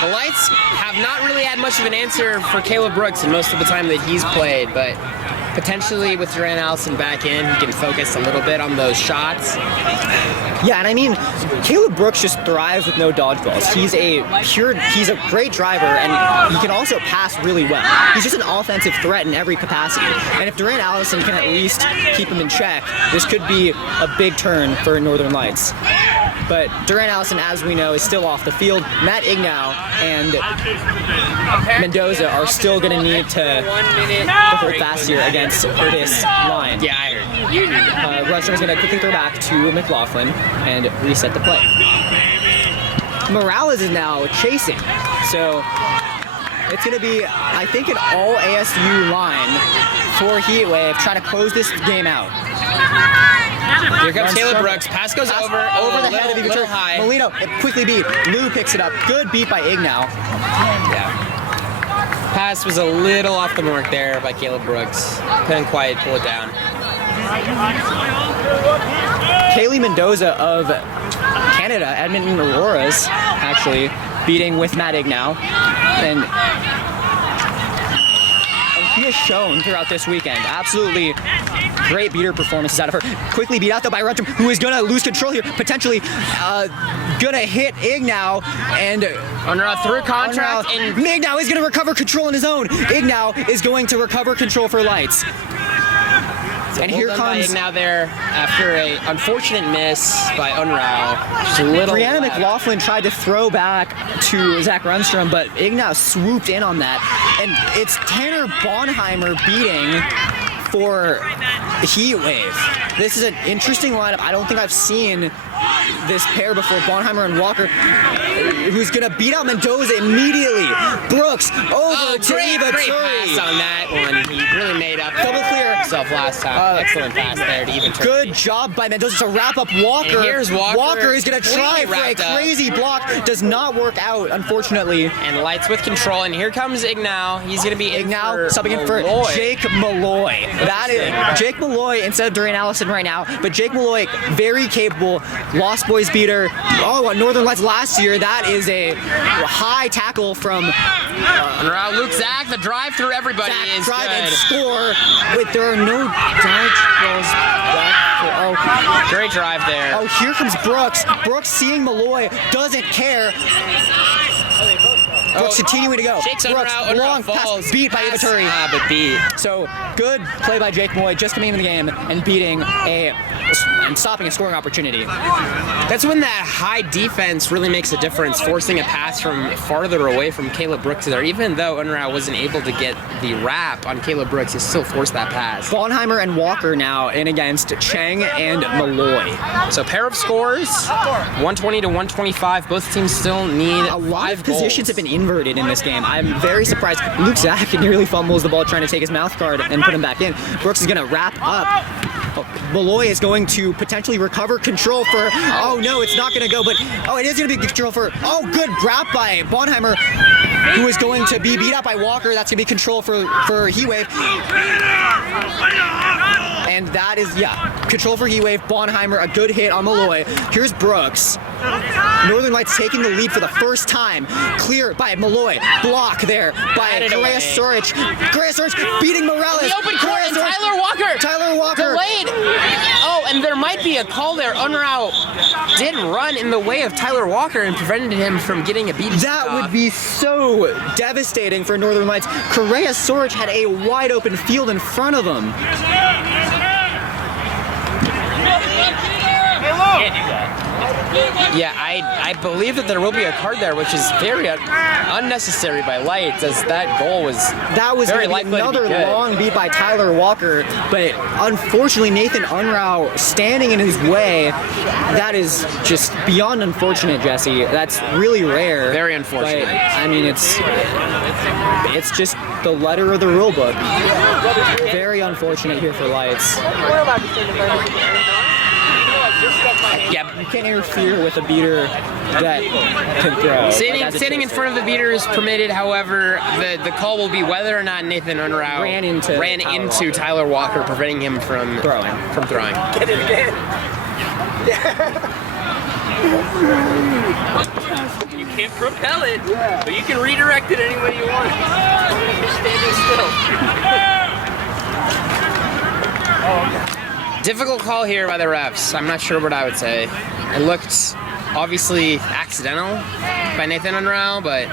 The Lights have not really had much of an answer for Caleb Brooks in most of the time that he's played, but potentially with Duran Allison back in, he can focus a little bit on those shots. Yeah, and I mean, Caleb Brooks just thrives with no dodgeballs. He's a great driver, and he can also pass really well. He's just an offensive threat in every capacity. And if Duran Allison can at least keep him in check, this could be a big turn for Northern Lights. But Duran Allison, as we know, is still off the field. Matt Ignow and Mendoza are still going to need to hold fast here against this line. Yeah, I heard. Rundstrom is going to quickly throw back to McLaughlin and reset the play. Morales is now chasing, so it's going to be, I think, an all ASU line for Heatwave trying to close this game out. Here comes Caleb Brooks. Pass goes over the head of little Ignow. high. Molino quickly beat. Lou picks it up. Good beat by Ignow. Yeah. Pass was a little off the mark there by Caleb Brooks. Couldn't quite pull it down. Kaylee Mendoza of Canada, Edmonton Auroras, actually beating with Matt Ignow. And he has shown throughout this weekend absolutely great beater performances out of her. Quickly beat out though by Rundstrom, who is gonna lose control here, potentially gonna hit Ignow, and Unruh through contract and Ignow is gonna recover control on his own. Ignow is going to recover control for Lights. And here comes now there after a unfortunate miss by Unruh. Just a little Brianna left. McLaughlin tried to throw back to Zach Rundstrom, but Ignow swooped in on that. And it's Tanner Bonheimer beating for Heatwave. This is an interesting lineup. I don't think I've seen this pair before, Bonheimer and Walker, who's gonna beat out Mendoza immediately. Brooks over to Eva great Turi. pass on that one. He really made up Double clear. himself last time. Excellent pass there to even Turi. Good job by Mendoza to wrap up Walker. And here's Walker. Walker is gonna try Completely for a wrapped up. crazy block. Does not work out, unfortunately. And Lights with control, and here comes Ignow. He's going to be in Ignow for subbing in for Malloy. Jake Malloy. That is Jake Malloy instead of Duran Allison right now, but Jake Malloy, very capable, Lost Boys beater. Oh, at Northern Lights last year, that is a high tackle from Unruh, Luke Zach, the drive through everybody Zach. is Drive and good. score. Wait, there are no dodgeballs back for, oh. Great drive there. Oh, here comes Brooks. Brooks seeing Malloy, doesn't care. Brooks continuing to go. Shakes Brooks, Unrau long falls. pass, beat by Ivaturi. But beat. So good play by Jake Moy, just coming into the game and beating and stopping a scoring opportunity. That's when that high defense really makes a difference, forcing a pass from farther away from Caleb Brooks there. Even though Unrau wasn't able to get the wrap on Caleb Brooks, he still forced that pass. Bonheimer and Walker now in against Cheng and Malloy. So pair of scores, 120 to 125. Both teams still need A lot of 5 goals. positions have been inverted in this game. I'm very surprised. Luke Zach nearly fumbles the ball trying to take his mouth guard and put him back in. Brooks is going to wrap up. Malloy is going to potentially recover control for, oh no, it's not going to go, but, oh, it is going to be control for, oh, good wrap by Bonheimer, who is going to be beat up by Walker. That's going to be control for Heatwave. And that is, yeah, control for Heatwave. Bonheimer, a good hit on Malloy. Here's Brooks. Northern Lights taking the lead for the first time. Clear by Malloy. Block there by Correa Soric. Correa Soric beating Morales. The open court and Tyler Walker. Tyler Walker. Delayed. Oh, and there might be a call there. Unrau did run in the way of Tyler Walker and prevented him from getting a beat. That would be so devastating for Northern Lights. Correa Soric had a wide open field in front of him. Yeah, I believe that there will be a card there, which is very unnecessary by Lights, as that goal was very gonna be likely to be another good. long beat by Tyler Walker, but unfortunately Nathan Unrau standing in his way. That is just beyond unfortunate, Jesse. That's really rare. Very unfortunate. But, I mean, it's just the letter of the rule book. Very unfortunate here for Lights. Yeah, You can't interfere with a beater that can throw. Standing in front of the beater is permitted. However, the call will be whether or not Nathan Unrau Ran into Tyler Walker, preventing him from throwing. Get it again. You can't propel it, but you can redirect it any way you want. You're standing still. Difficult call here by the refs. I'm not sure what I would say. It looked obviously accidental by Nathan Unrau, but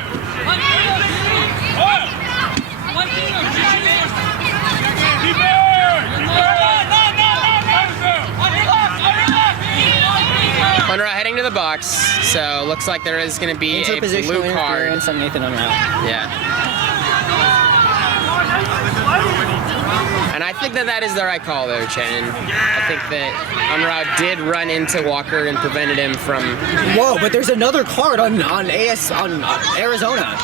Unrau heading to the box, so looks like there is going to be a Interpositional blue card. interference on Nathan Unrau. Yeah. And I think that is the right call there, Chen. I think that Unrau did run into Walker and prevented him from. Whoa, but there's another card on Arizona.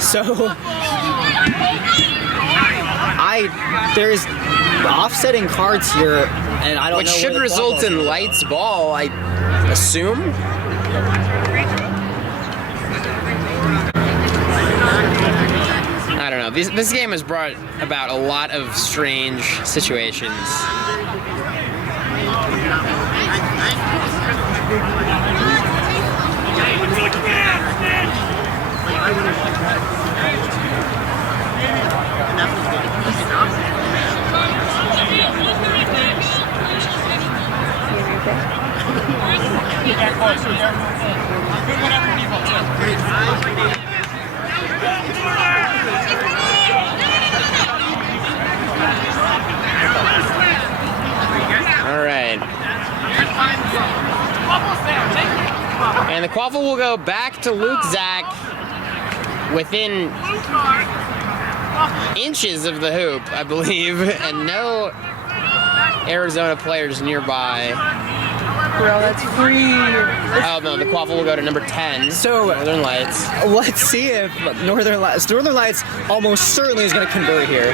So there's offsetting cards here, and I don't Which know. should result in Lights ball, I assume. I don't know. This game has brought about a lot of strange situations. All right. And the quaffle will go back to Luke Zach within inches of the hoop, I believe, and no Arizona players nearby. Bro, that's free. Oh no, the quaffle will go to number 10. So Northern Lights. let's see if Northern Lights almost certainly is going to convert here.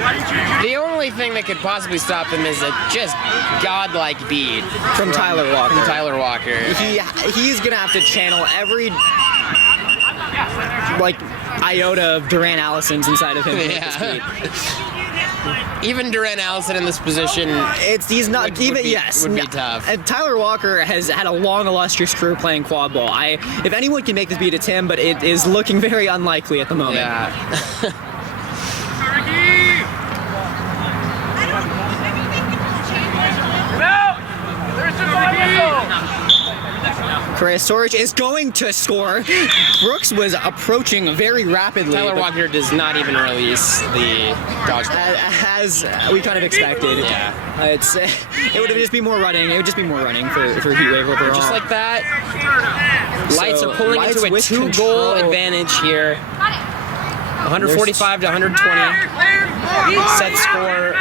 The only thing that could possibly stop them is a just godlike beat From Tyler Walker. From Tyler Walker. He's going to have to channel every iota of Durant Allison's inside of him. to make this beat. Even Durant Allison in this position. He's not would even be- yes. would be tough. And Tyler Walker has had a long, illustrious career playing quad ball. If anyone can make this beat, it's him, but it is looking very unlikely at the moment. Yeah. Chris Sorge is going to score. Brooks was approaching very rapidly. Tyler but Walker does not even release the dodge ball. as we kind of expected. Yeah. It would just be more running. It would just be more running for Heatwave overall. Just like that, Lights So, are pulling Lights into a with 2-goal control. advantage here. 145 to 120. Set score.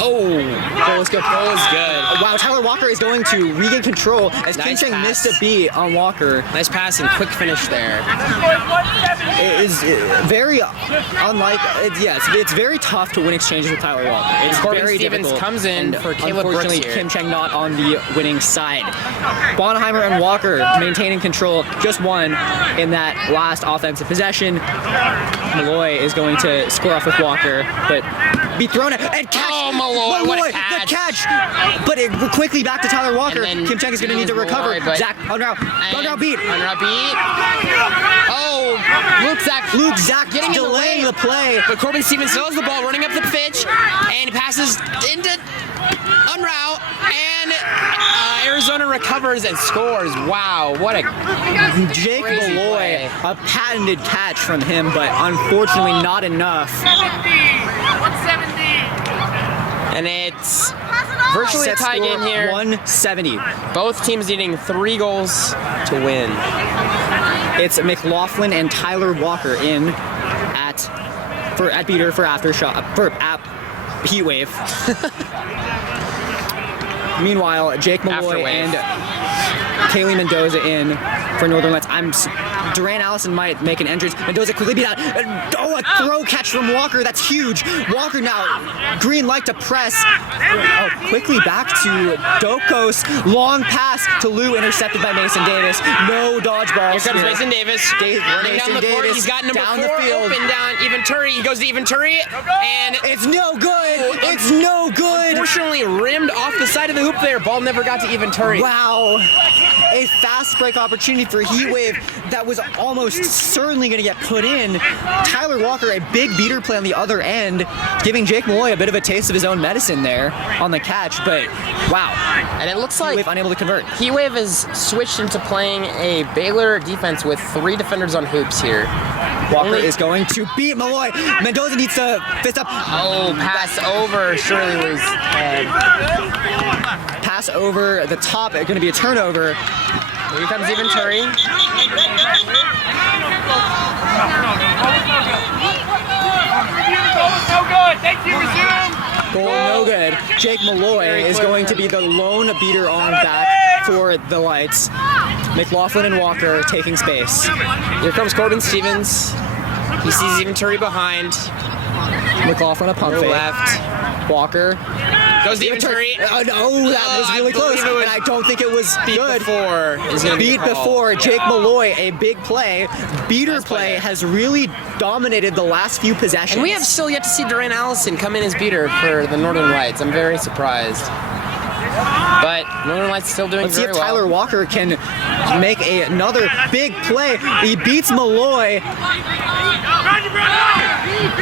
Oh, Goal is good. goal is good. Wow, Tyler Walker is going to regain control as Kim Nice Cheng pass. missed a beat on Walker. Nice pass and quick finish there. It is very unlike. It's very tough to win exchanges with Tyler Walker. It's Corbin very Stevens difficult. comes in And for Caleb Brooks unfortunately, here. Kim Cheng not on the winning side. Bonheimer and Walker maintaining control, just one in that last offensive possession. Malloy is going to score off with Walker, but be thrown at and catch. Oh, Malloy, what a the catch! But it quickly back to Tyler Walker. And then Kim Cheng is going to need to recover. Malloy, but- Zach, Unrow beat. Unroute beat. Oh, Luke Zach getting delaying the play. But Corbin Stevens knows the ball, running up the pitch, and he passes into Unroute, and Arizona recovers and scores. Wow, what a Jake crazy Malloy, play. a patented catch from him, but unfortunately not enough. 170. And it's virtually a Set tie score game here. 170. Both teams needing 3 goals to win. It's McLaughlin and Tyler Walker in at beater for aftershock for app Heatwave. Meanwhile, Jake Malloy Afterwave. and Kaylee Mendoza in for Northern Lights. Duran Allison might make an entrance. Mendoza quickly beat out. A throw catch from Walker. That's huge. Walker now green light to press. Quickly back to Dokos. Long pass to Lou, intercepted by Mason Davis. No dodgeballs. Here comes Mason Davis. Running Mason down the court. Davis He's got number down 4 the field. open down Eventuri. He goes to Eventuri, and It's no good. It's no good. unfortunately rimmed off the side of the hoop there. Ball never got to Eventuri. Wow. A fast break opportunity for Heatwave that was almost certainly going to get put in. Tyler Walker, a big beater play on the other end, giving Jake Malloy a bit of a taste of his own medicine there on the catch. But wow, And it looks like Heatwave unable to convert. Heatwave has switched into playing a Baylor defense with 3 defenders on hoops here. Walker Only- is going to beat Malloy. Mendoza needs to fist up. Oh, pass over Shirley Lou's head. Pass over the top. Going to be a turnover. Here comes Eventuri. No good. Thank you. Resume. Goal no good. Jake Malloy is going to be the lone beater on back for the Lights. McLaughlin and Walker taking space. Here comes Corbin Stevens. He sees Eventuri behind. McLaughlin a pump To the fake. left. Walker. Goes to Eventuri. Oh no, that was I really close, believe it was and I don't think it was Beat good. before is gonna be Beat the call. before. Jake Malloy, a big play. Beater Nice play play there. has really dominated the last few possessions. And we have still yet to see Duran Allison come in as beater for the Northern Lights. I'm very surprised. But Northern Lights still doing Let's see very if Tyler well. Walker can make another big play. He beats Malloy.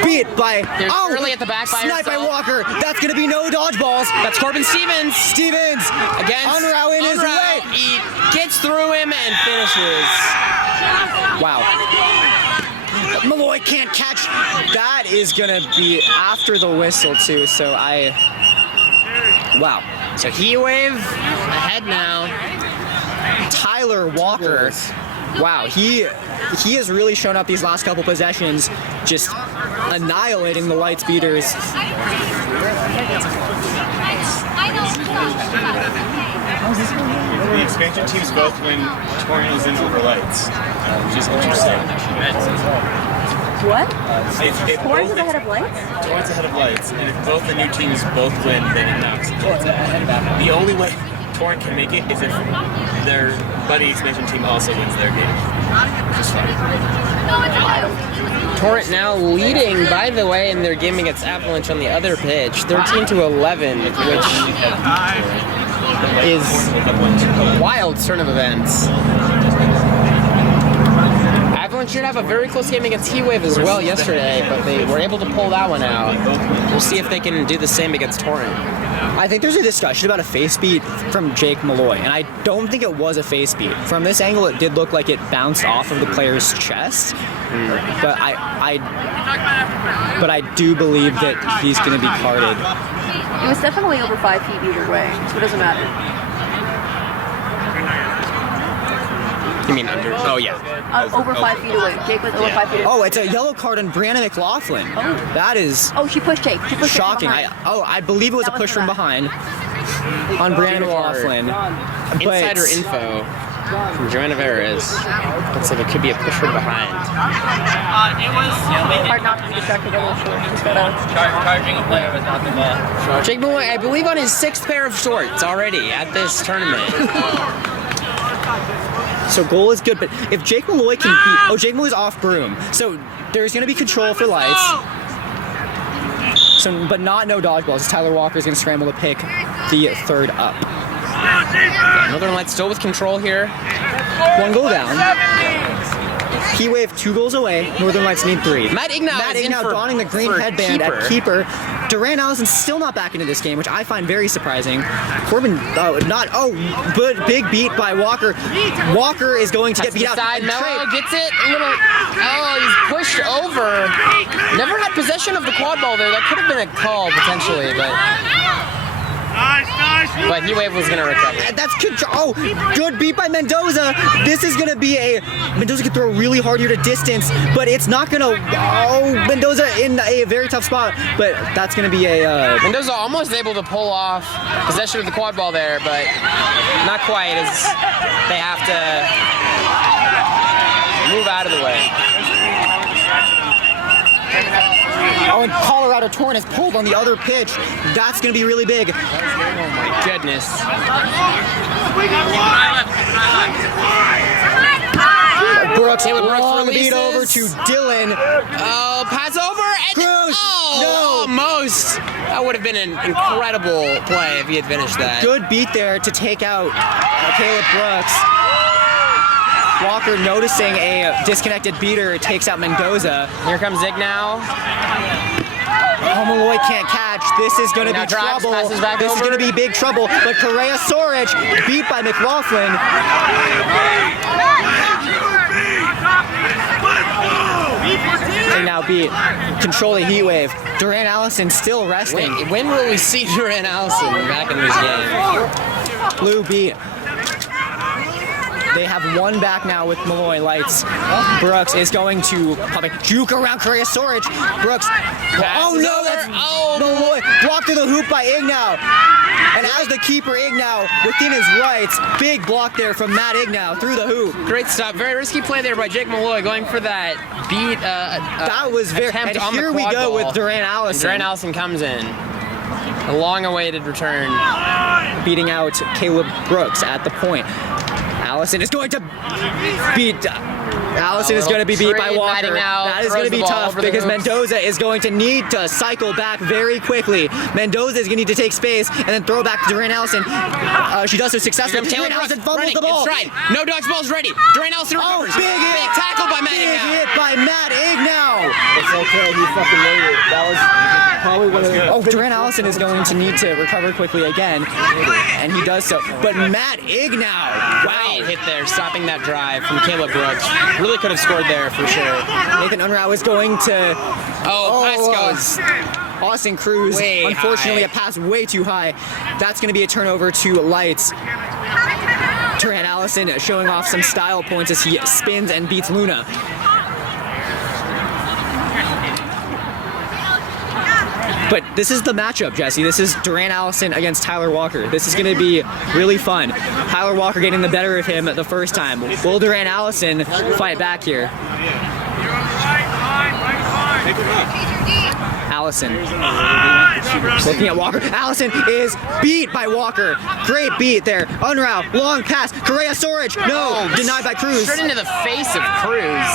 Beat by There's Shirley at the back by snipe by herself. Walker. That's gonna be no dodgeballs. That's Corbin Stevens Stevens against Unruh in his way. He gets through him and finishes. Wow. Malloy can't catch. That is gonna be after the whistle too. So wow. So Heatwave ahead now. Tyler Walker. Goals. Wow, he has really shown up these last couple possessions, just annihilating the Lights beaters. The expansion teams both win Torrent is in over Lights, which is interesting. What? If Horns both- is ahead of lights? Torrent's ahead of Lights, and if both the new teams both win, then it knocks Torrent ahead. The only way Torrent can make it is if their buddy expansion team also wins their game. Which is fine. Torrent now leading, by the way, in their game against Avalanche on the other pitch, 13-11, which is a wild turn of events. Avalanche Torn should have a very close game against Heatwave as well yesterday, but they were able to pull that one out. We'll see if they can do the same against Torrent. I think there's a discussion about a face beat from Jake Malloy, and I don't think it was a face beat. From this angle, it did look like it bounced off of the player's chest, but I do believe that he's going to be carded. It was definitely over 5 feet either way, so it doesn't matter. You mean under? Oh, yeah. Over 5 feet away. Jake was over 5 feet away. Oh, it's a yellow card on Brianna McLaughlin. That is Oh, she pushed Jake. She pushed shocking. Jake from behind. I believe it was a That was push from correct. behind on Brianna McLaughlin. Insider But info from Joanna Veras. Looks like it could be a push from behind. Hard not to be distracted by those shorts. Just gotta... Charging a player without the ball. Jake Malloy, I believe, on his 6th pair of shorts already at this tournament. so goal is good, but if Jake Malloy can beat... Oh, Jake Malloy's off broom. So there's going to be control for lights. So, but not no dodgeballs. Tyler Walker's going to scramble to pick the third up. Northern Lights still with control here. One goal down. Heatwave 2 goals away. Northern Lights need 3. Matt Ignow donning the green headband at keeper. Durant Allison still not back into this game, which I find very surprising. Corbin, but big beat by Walker. Walker is going to get beat out. Side, And Mello Trey- gets it a little. Oh, he's pushed over. Never had possession of the quad ball there. That could have been a call potentially, but Heatwave was gonna recover. That's control. Oh, good beat by Mendoza. This is gonna be Mendoza can throw really hard here to distance, but it's not gonna. Oh, Mendoza in a very tough spot, but that's gonna be a. Mendoza almost able to pull off possession of the quad ball there, but not quite, as they have to move out of the way. Oh, and Colorado Torn is pulled on the other pitch. That's going to be really big. Oh my goodness. Brooks, Brooks long releases. beat over to Dylan. Oh, pass over and Cruz, almost. That would have been an incredible play if he had finished that. Good beat there to take out Caleb Brooks. Walker noticing a disconnected beater takes out Mendoza. Here comes Ignow. Oh, Malloy can't catch. This is going to be Now drives, trouble. passes back This is over. going to be big trouble. But Correa Soric beat by McLaughlin. They now beat control the heat wave. Durant Allison still resting. When will we see Durant Allison back in this game? Blue beat. They have one back now with Malloy Lights. Brooks is going to probably juke around Correa Soric. Brooks. Oh no, that's Malloy. Blocked to the hoop by Ignow. And as the keeper, Ignow within his rights. Big block there from Matt Ignow through the hoop. Great stop. Very risky play there by Jake Malloy, going for that beat. That was very. Attempt And on the here we quad go ball. with Durant And Allison Durant Allison comes in. A long-awaited return. beating out Caleb Brooks at the point. Allison is going to beat. Allison is going to be beat by Trade Walker. batting out, That is going to throws be the ball tough over the because hoops. Mendoza is going to need to cycle back very quickly. Mendoza is going to need to take space and then throw back to Durant Allison. She does so successfully. Taylor Durant Allison Brooks fumbles running the ball. in stride. No dogs ball's ready. Durant Allison Oh, recovers. big hit. Big tackle by Matt Big Ignow. hit by Matt Ignow. It's okay, he fucking made it. That was probably one of the... Oh, Durant Allison is going to need to recover quickly again, and he does so. But Matt Ignow, Great hit there, stopping that drive from Caleb Brooks. Really could have scored there for sure. Nathan Unruh is going to. Pass goes. Austin Cruz. Way Unfortunately, high. a pass way too high. That's going to be a turnover to Lights. Durant Allison showing off some style points as he spins and beats Luna. But this is the matchup, Jesse. This is Durant Allison against Tyler Walker. This is going to be really fun. Tyler Walker getting the better of him the first time. Will Durant Allison fight back here? Allison looking at Walker. Allison is beat by Walker. Great beat there. Unruh, long pass. Correa Soric. No, denied by Cruz. Straight into the face of Cruz.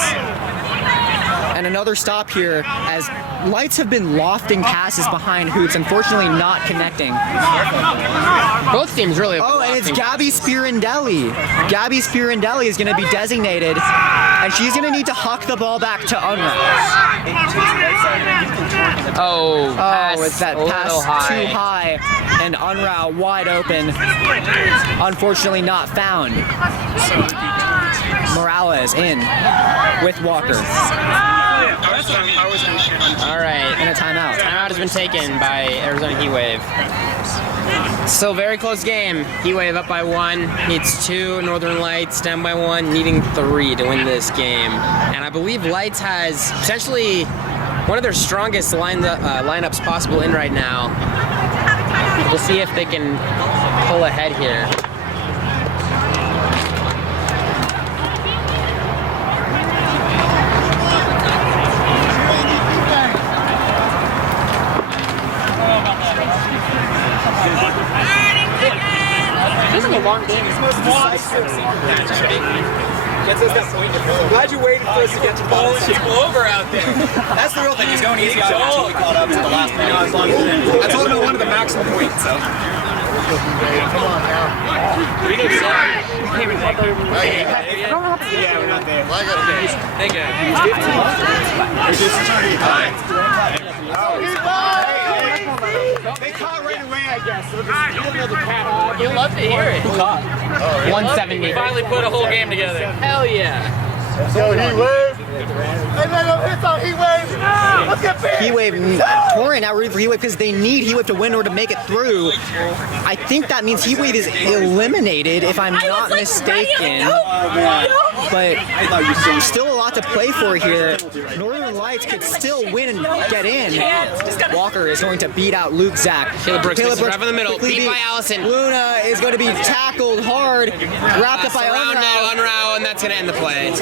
And another stop here as Lights have been lofting passes behind hoops, unfortunately not connecting. Both teams really. Oh, and it's Gabby Spirandelli. Gabby Spirandelli is going to be designated, and she's going to need to huck the ball back to Unruh. Oh, It's that pass too high, and Unruh wide open. Unfortunately not found. Morales in with Walker. All right, And a timeout. timeout has been taken by Arizona Heatwave. Still very close game. Heatwave up by 1, needs 2. Northern Lights down by 1, needing 3 to win this game. And I believe Lights has potentially one of their strongest lineups possible in right now. We'll see if they can pull ahead here. This is a long game. Gets us that point. Glad you waited for us to get to ball. It's over out there. That's the real thing. He's going easy on until we caught up to the last one. I told him I wanted the maximum point, so. Come on now. We need to Yeah, we're not there. Thank you. They caught right away, I guess. So just give them the cat off. You love to hear it. 170. Finally put a whole game together. Hell yeah. So he waved. Hey, let him hit on he waved. Let's get big. Heatwave, Torrent now rooting for Heatwave because they need Heatwave to win or to make it through. I think that means Heatwave is eliminated, if I'm not mistaken. But still a lot to play for here. Northern Lights could still win and get in. Walker is going to beat out Luke Zach. Caleb Brooks misses right in the middle. quickly Beat by Allison. Luna is going to be tackled hard, wrapped up by Surrounded, Unruh. Unruh, and that's going to end the play.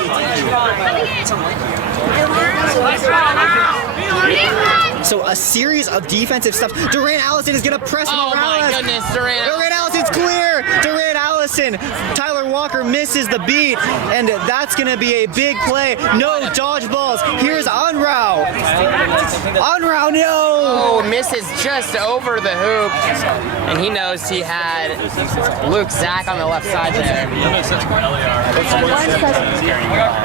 So a series of defensive stuff. Durant Allison is going to press Oh Morales. my goodness, Durant. Durant Allison's clear. Durant Allison. Tyler Walker misses the beat, and that's going to be a big play. No dodgeballs. Here's Unruh. Unruh, no. Oh, misses just over the hoop. And he knows he had Luke Zach on the left side there.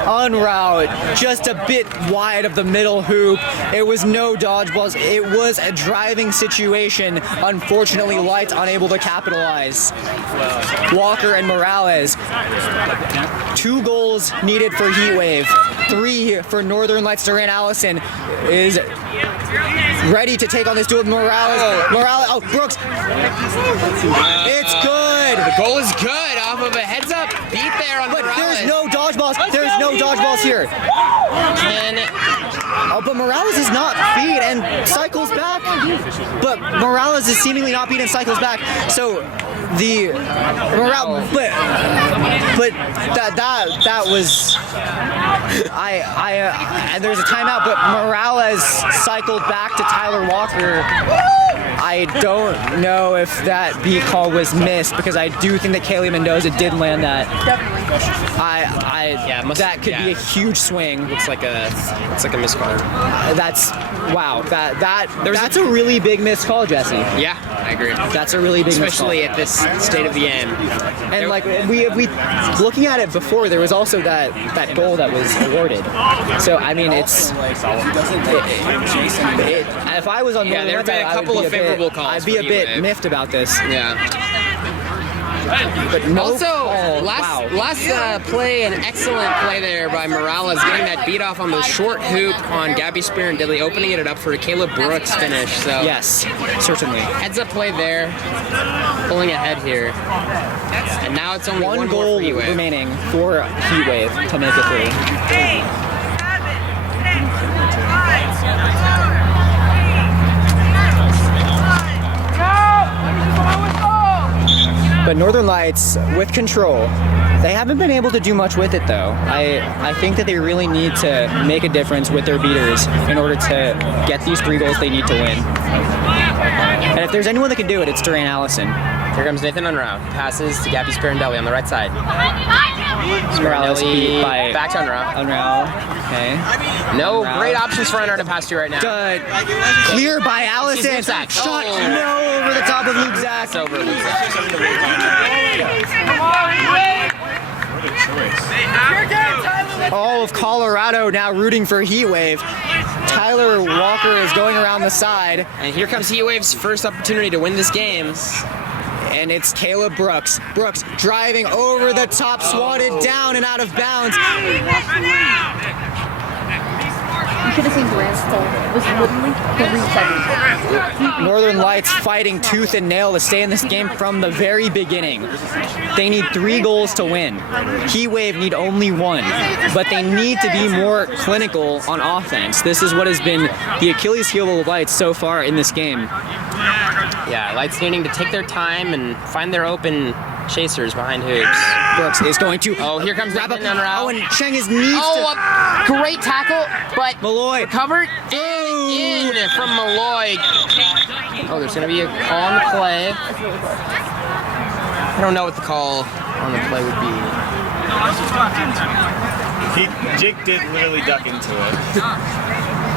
Unruh just a bit wide of the middle hoop. It was no dodgeballs. It was a driving situation. Unfortunately, Lights unable to capitalize. Walker and Morales. 2 goals needed for Heatwave. 3 for Northern Lights. Durant Allison is ready to take on this duel with Morales. Oh, Brooks. It's good. The goal is good off of a heads-up beat there on But Morales. there's no dodgeballs. There's no dodgeballs here. But Morales is not beat and cycles back. But Morales is seemingly not beat and cycles back. So the Morales, but that was and there's a timeout. But Morales cycled back to Tyler Walker. I don't know if that beat call was missed because I do think that Kaylee Mendoza did land that. That could be a huge swing. It's like a missed call. That's wow. That's a really big missed call, Jesse. Yeah, I agree. That's a really big Especially missed at this state of the game. call. And like we looking at it before, there was also that goal that was awarded. So I mean, if I was on Yeah, there have been a couple of favorable calls. I'd be a bit miffed about this. Yeah. But no Also, call. last play, an excellent play there by Morales, getting that beat off on the short hoop on Gabby Spirandelli, opening it up for a Caleb Brooks finish. So Yes, certainly. heads up play there, pulling ahead here. And now it's only one One more goal for Heatwave. remaining for Heatwave to make it through. But Northern Lights with control. They haven't been able to do much with it though. I think that they really need to make a difference with their beaters in order to get these 3 goals they need to win. And if there's anyone that can do it, it's Durant Allison. Here comes Nathan Unruh. Passes to Gabby Spirandelli on the right side. Morales beat by back to Unruh. Unruh. Okay. No great options for Anar to pass to right now. Good. Clear by Allison. Luke Zach. Shot Oh. no over the top of Luke Zach. It's over, Luke Zach. What a choice. All of Colorado now rooting for Heatwave. Tyler Walker is going around the side, And here comes Heatwave's first opportunity to win this game. and it's Caleb Brooks. Brooks driving over the top, swatted down and out of bounds. You should have seen Durant's goal. It was literally 3 seconds. Northern Lights fighting tooth and nail to stay in this game from the very beginning. They need 3 goals to win. Heatwave need only 1, but they need to be more clinical on offense. This is what has been the Achilles heel of the Lights so far in this game. Yeah, Lights needing to take their time and find their open chasers behind hoops. Brooks is going to. Oh, here comes wrap up. Nathan Unrau. Oh, and Cheng is needs Oh, great tackle, but Malloy. covered and in from Malloy. Oh, there's going to be a call on the play. I don't know what the call on the play would be. Jake did literally duck into it.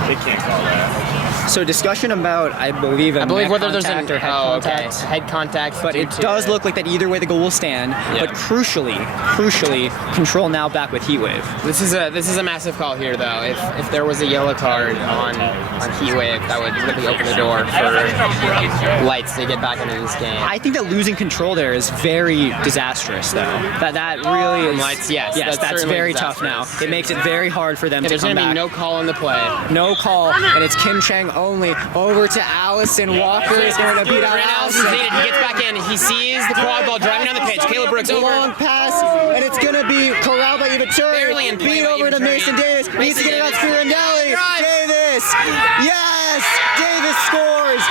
They can't call that. So discussion about, I believe whether there's contact an or head contact. head contact, But it does look like that either way the goal will stand. But crucially, control now back with Heatwave. This is a massive call here, though. If there was a yellow card on Heatwave, that would really open the door for Lights to get back into this game. I think that losing control there is very disastrous, though. That really is. Lights, yes, that's that's very certainly tough now. disastrous. It makes it very hard for them Yeah, to there's come going to be back. no call on the play. No call, and it's Kim Cheng only. Over to Allison Walker is going to beat out Right now, this is Allison. needed. He gets back in. He sees the quad ball driving down the pitch. Caleb Brooks over. Long pass, and it's going to be corralled by Ivaturi. Barely in play Beat by over to Ivaturi. Mason Davis. Needs to get it out to Firendelli. Drive. Davis. Yes! Davis scores.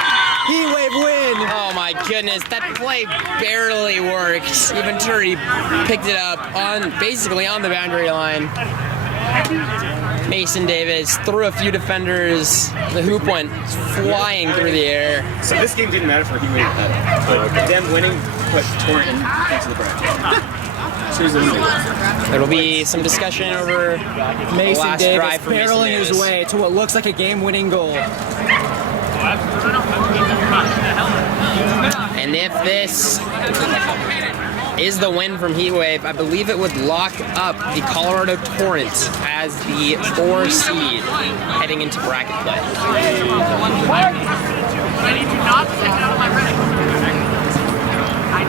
Heatwave win. Oh my goodness, that play barely worked. Ivaturi picked it up basically on the boundary line. Mason Davis threw a few defenders. The hoop went flying through the air. So this game didn't matter for Heatwave, but them winning put Torrent into the bracket. There'll be some discussion over the Mason last Davis drive for Mason barreling his Davis. way to what looks like a game-winning goal. And if this is the win from Heatwave, I believe it would lock up the Colorado Torrents as the 4 seed heading into bracket play.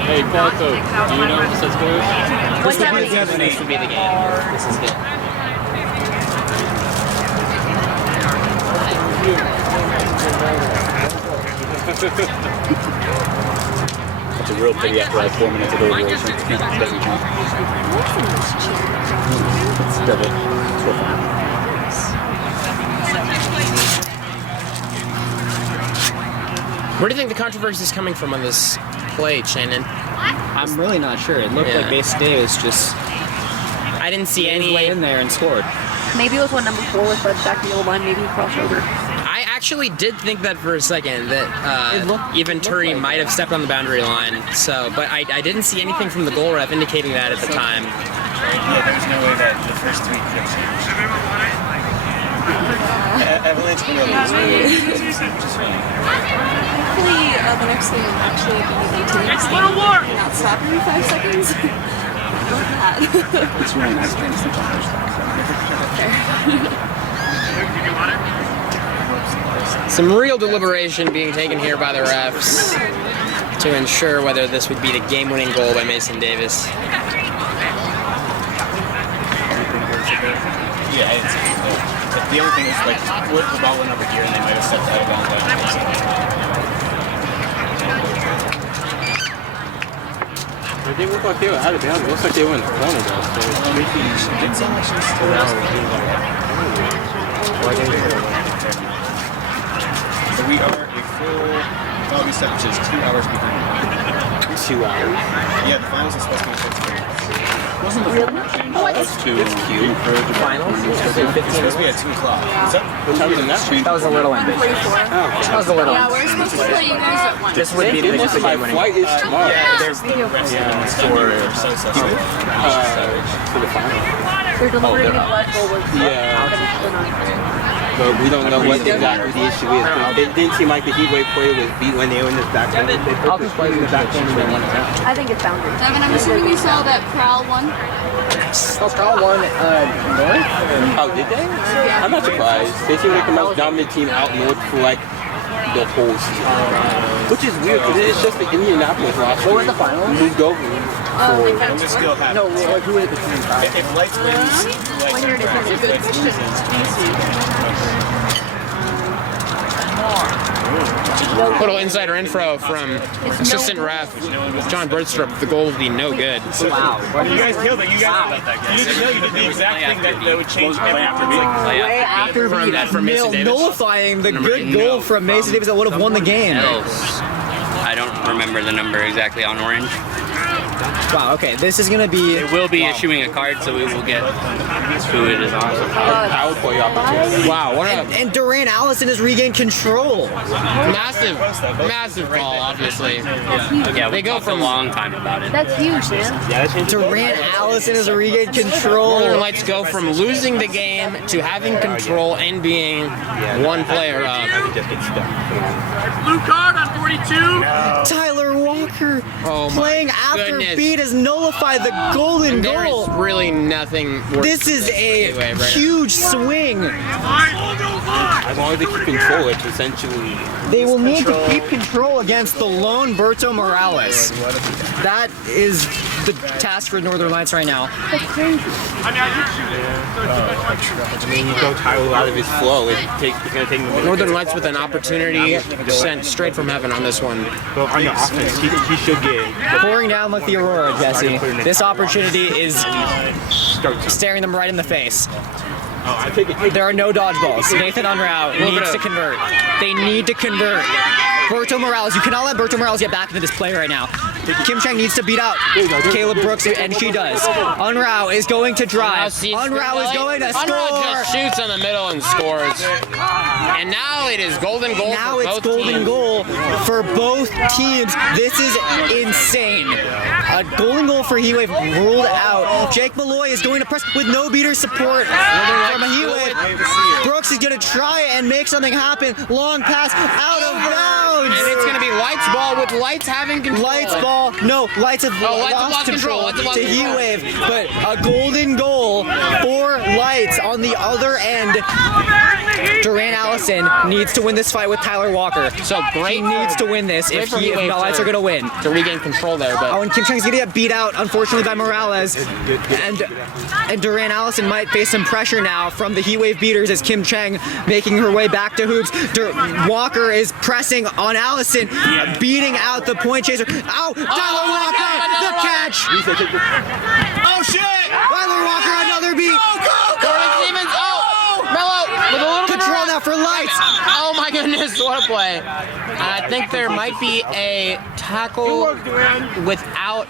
Hey, Paco, do you know what this score is? This would be the game. This is good. It's a real pity after like 4 minutes of overload. It doesn't count. It's double. It's real fun. Where do you think the controversy is coming from on this play, Shannon? I'm really not sure. It looked Yeah. like Mason Davis just I didn't see his way any. in there and scored. Maybe it was when number 4 was led back to the line. Maybe he crossed over. I actually did think that for a second that It looked Ivaturi like might have stepped on the boundary line. So, but I didn't see anything from the goal ref indicating that at the time. Yeah, there was no way that the first 3 could have changed. Avalanche win or lose. Hopefully, the next thing I'm actually going to be to the next game. Not stop every 5 seconds. It's really nice to see Some real deliberation being taken here by the refs to ensure whether this would be the game-winning goal by Mason Davis. Yeah, I didn't see it. But the only thing is, like, what if the ball went over here and they might have stepped out of bounds? It didn't look like they were out of bounds. It looks like they were in front of us. So It's actually still So we are a full doggy set, which is 2 hours behind. 2 hours. Yeah, the finals is supposed to be 6 minutes. Wasn't the format changed? That's to encourage the Finals? It's supposed to be at 2 o'clock. Is that What time is it now? That was a little ambitious. That was a little. Yeah, we're supposed to play you guys at 1. This would be the My game-winning. flight is tomorrow. there's the rest of them for for the final. Their delivery of blood goal was Yeah. finished or not. But we don't know what exactly the issue is. It didn't seem like the Heat Wave player was beat when they were in this back corner. They put this play in the back corner. I think it's boundary. Devin, I'm assuming you saw that Prowl one. Oh, Carl won North? Oh, did they? I'm not surprised. They seem like the most dominant team out north for like the whole season. Which is weird because it's just the Indianapolis roster. What was the final? Moved over. And this still happens. No, like, who is the team? If Lights wins, Lights When you're wins. defending. If Lights loses, Little insider info from assistant ref John Birdstrup. The goal would be no good. Wow. you guys killed it. You guys you did the exact thing that would change everything. Way after From Mason Davis. nullifying the good goal from Mason Davis that would have won the game. I don't remember the number exactly on orange. Wow, okay, this is gonna be... It will be issuing a card, so we will get who it is on. Power play opportunity. Wow, what a And Durant Allison has regained control. massive ball, obviously. Yeah, They we go talked from- a long time about it. That's huge, man. Durant Allison has regained control. Northern Lights go from losing the game to having control and being one player up. Blue card on 42. Tyler Walker Oh my playing after goodness. beat has nullified the golden There is goal. really nothing worth This is a anyway, right now. huge swing. As long as they keep control, it's essentially. They will need to keep control against the lone Berto Morales. That is the task for Northern Lights right now. I mean, you throw Tyler out of his flow, it's going to take him a minute. Northern Lights with an opportunity sent straight from heaven on this one. But on the offense, he should get. Pouring down like the Aurora, Jesse. This opportunity is staring them right in the face. I take it. There are no dodgeballs. Nathan Unrau needs to convert. They need to convert. Berto Morales, you cannot let Berto Morales get back into this play right now. Kim Chang needs to beat out Caleb Brooks, and she does. Unrau is going to drive. Unrau is going to Unrau just score. shoots in the middle and scores. And now it is golden goal Now for it's both golden teams. goal for both teams. This is insane. A golden goal for Heatwave ruled out. Jake Malloy is going to press with no beater support from a Heatwave. Brooks is going to try and make something happen. Long pass out of bounds. And it's going to be Lights ball with Lights having control. Lights ball. No, Lights have Lights have lost lost control. control Lights have lost to control. Heatwave. But a golden goal for Lights on the other end. Durant Allison needs to win this fight with Tyler Walker. So great. He needs to win this if for the Heatwave Lights are going to win. to regain control there, but Oh, and Kim Chang's gonna get beat out, unfortunately, by Morales. And Durant Allison might face some pressure now from the Heatwave beaters as Kim Chang making her way back to hoops. Walker is pressing on Allison, beating out the point chaser. Ow! Tyler Walker, the catch! Oh shit! Tyler Walker, another beat. Corbin Stevens, Mello with a little bit of Control now for Lights. Oh my goodness, what a play. I think there might be a tackle without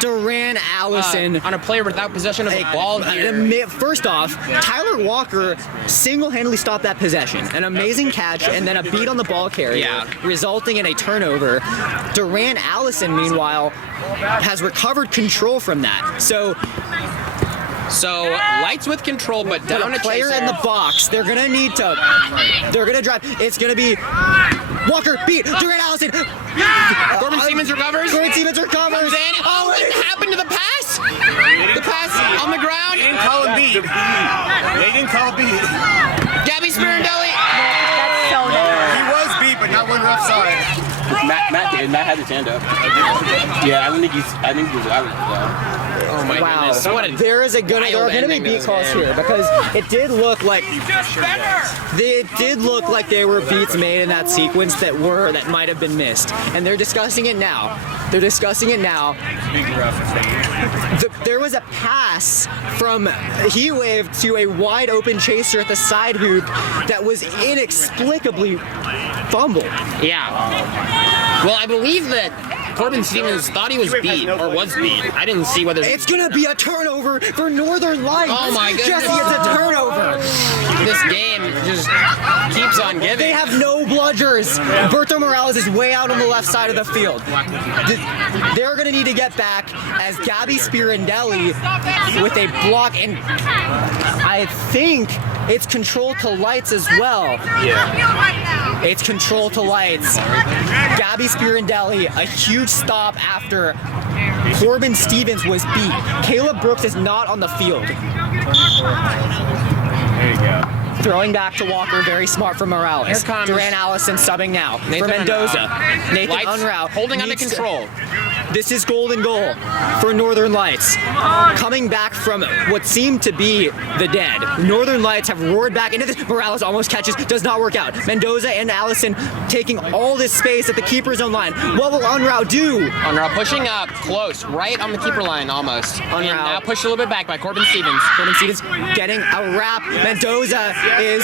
Durant Allison. on a player without possession of the ball here. First off, Tyler Walker single-handedly stopped that possession. An amazing catch and then a beat on the ball carrier, resulting in a turnover. Durant Allison, meanwhile, has recovered control from that. So Lights with control, but down a player chaser. in the box, they're gonna need to. They're gonna drive. It's gonna be Walker beat Durant Allison. Corbin Stevens recovers. Corbin Stevens recovers. Comes in. Oh, what happened to the pass? The pass on the ground. They didn't call it beat. They didn't call it beat. Gabby Spirandelli. That's so nice. He was beat, but not when ref saw it. Matt did. Matt had his hand up. Yeah, I think he was out of it. Oh my Wow, goodness. What a there are gonna be ending to beat this calls game. here because it did look like there were beats made in that sequence that might have been missed, and they're discussing it now. There was a pass from Heatwave to a wide open chaser at the side hoop that was inexplicably fumbled. Yeah. Well, I believe that Corbin Stevens thought he was beat or was beat. I didn't see whether. It's gonna be a turnover for Northern Lights. Oh my goodness. Jesse, it's a turnover. This game just keeps on giving. They have no blood Dodgers. Berto Morales is way out on the left side of the field. They're going to need to get back as Gabby Spirandelli with a block, and I think it's control to lights as well. Yeah. It's control to lights. Gabby Spirandelli, a huge stop after Corbin Stevens was beat. Caleb Brooks is not on the field. There you go. Throwing back to Walker, very smart from Morales. Here comes Duran Allison subbing now Nathan for Mendoza. Unruh. Nathan Lights Unruh holding under needs to- control. This is golden goal for Northern Lights. Coming back from what seemed to be the dead. Northern Lights have roared back into this. Morales almost catches, does not work out. Mendoza and Allison taking all this space at the keeper's own line. What will Unruh do? Unruh pushing up close, right on the keeper line almost. And Unruh. now pushed a little bit back by Corbin Stevens. Corbin Stevens getting a wrap. Mendoza is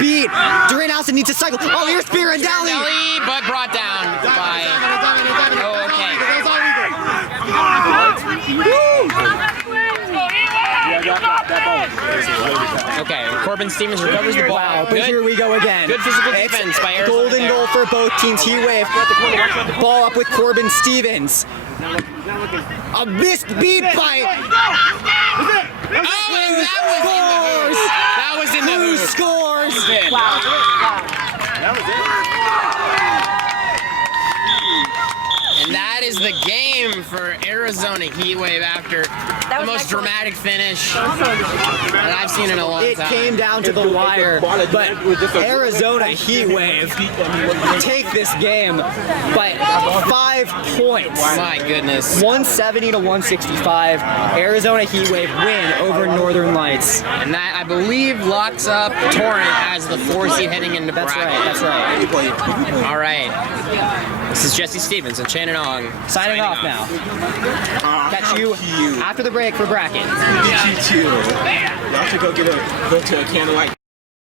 beat. Duran Allison needs to cycle. Oh, here's Spirandelli. Spirandelli, but brought down by. Oh, okay. Okay, Corbin Stevens recovers the ball. Wow, but Good. here we go again. Good physical It's defense by Arizona golden there. goal for both teams. Heat Wave. Ball up with Corbin Stevens. A missed beat by. Oh, that was in the Who hoop. scores? And that is the game for Arizona Heat Wave after the most dramatic finish that I've seen in a long It time. came down to the wire, but Arizona Heat Wave take this game by 5 points. My goodness. 170 to 165. Arizona Heat Wave win over Northern Lights. And that, I believe, locks up Torrent as the 4 seed heading into That's bracket. right. That's right. All right. This is Jesse Stevens and Shannon Ong. Signing off now. Catch you after the break for bracket. Y'all should go to a candlelight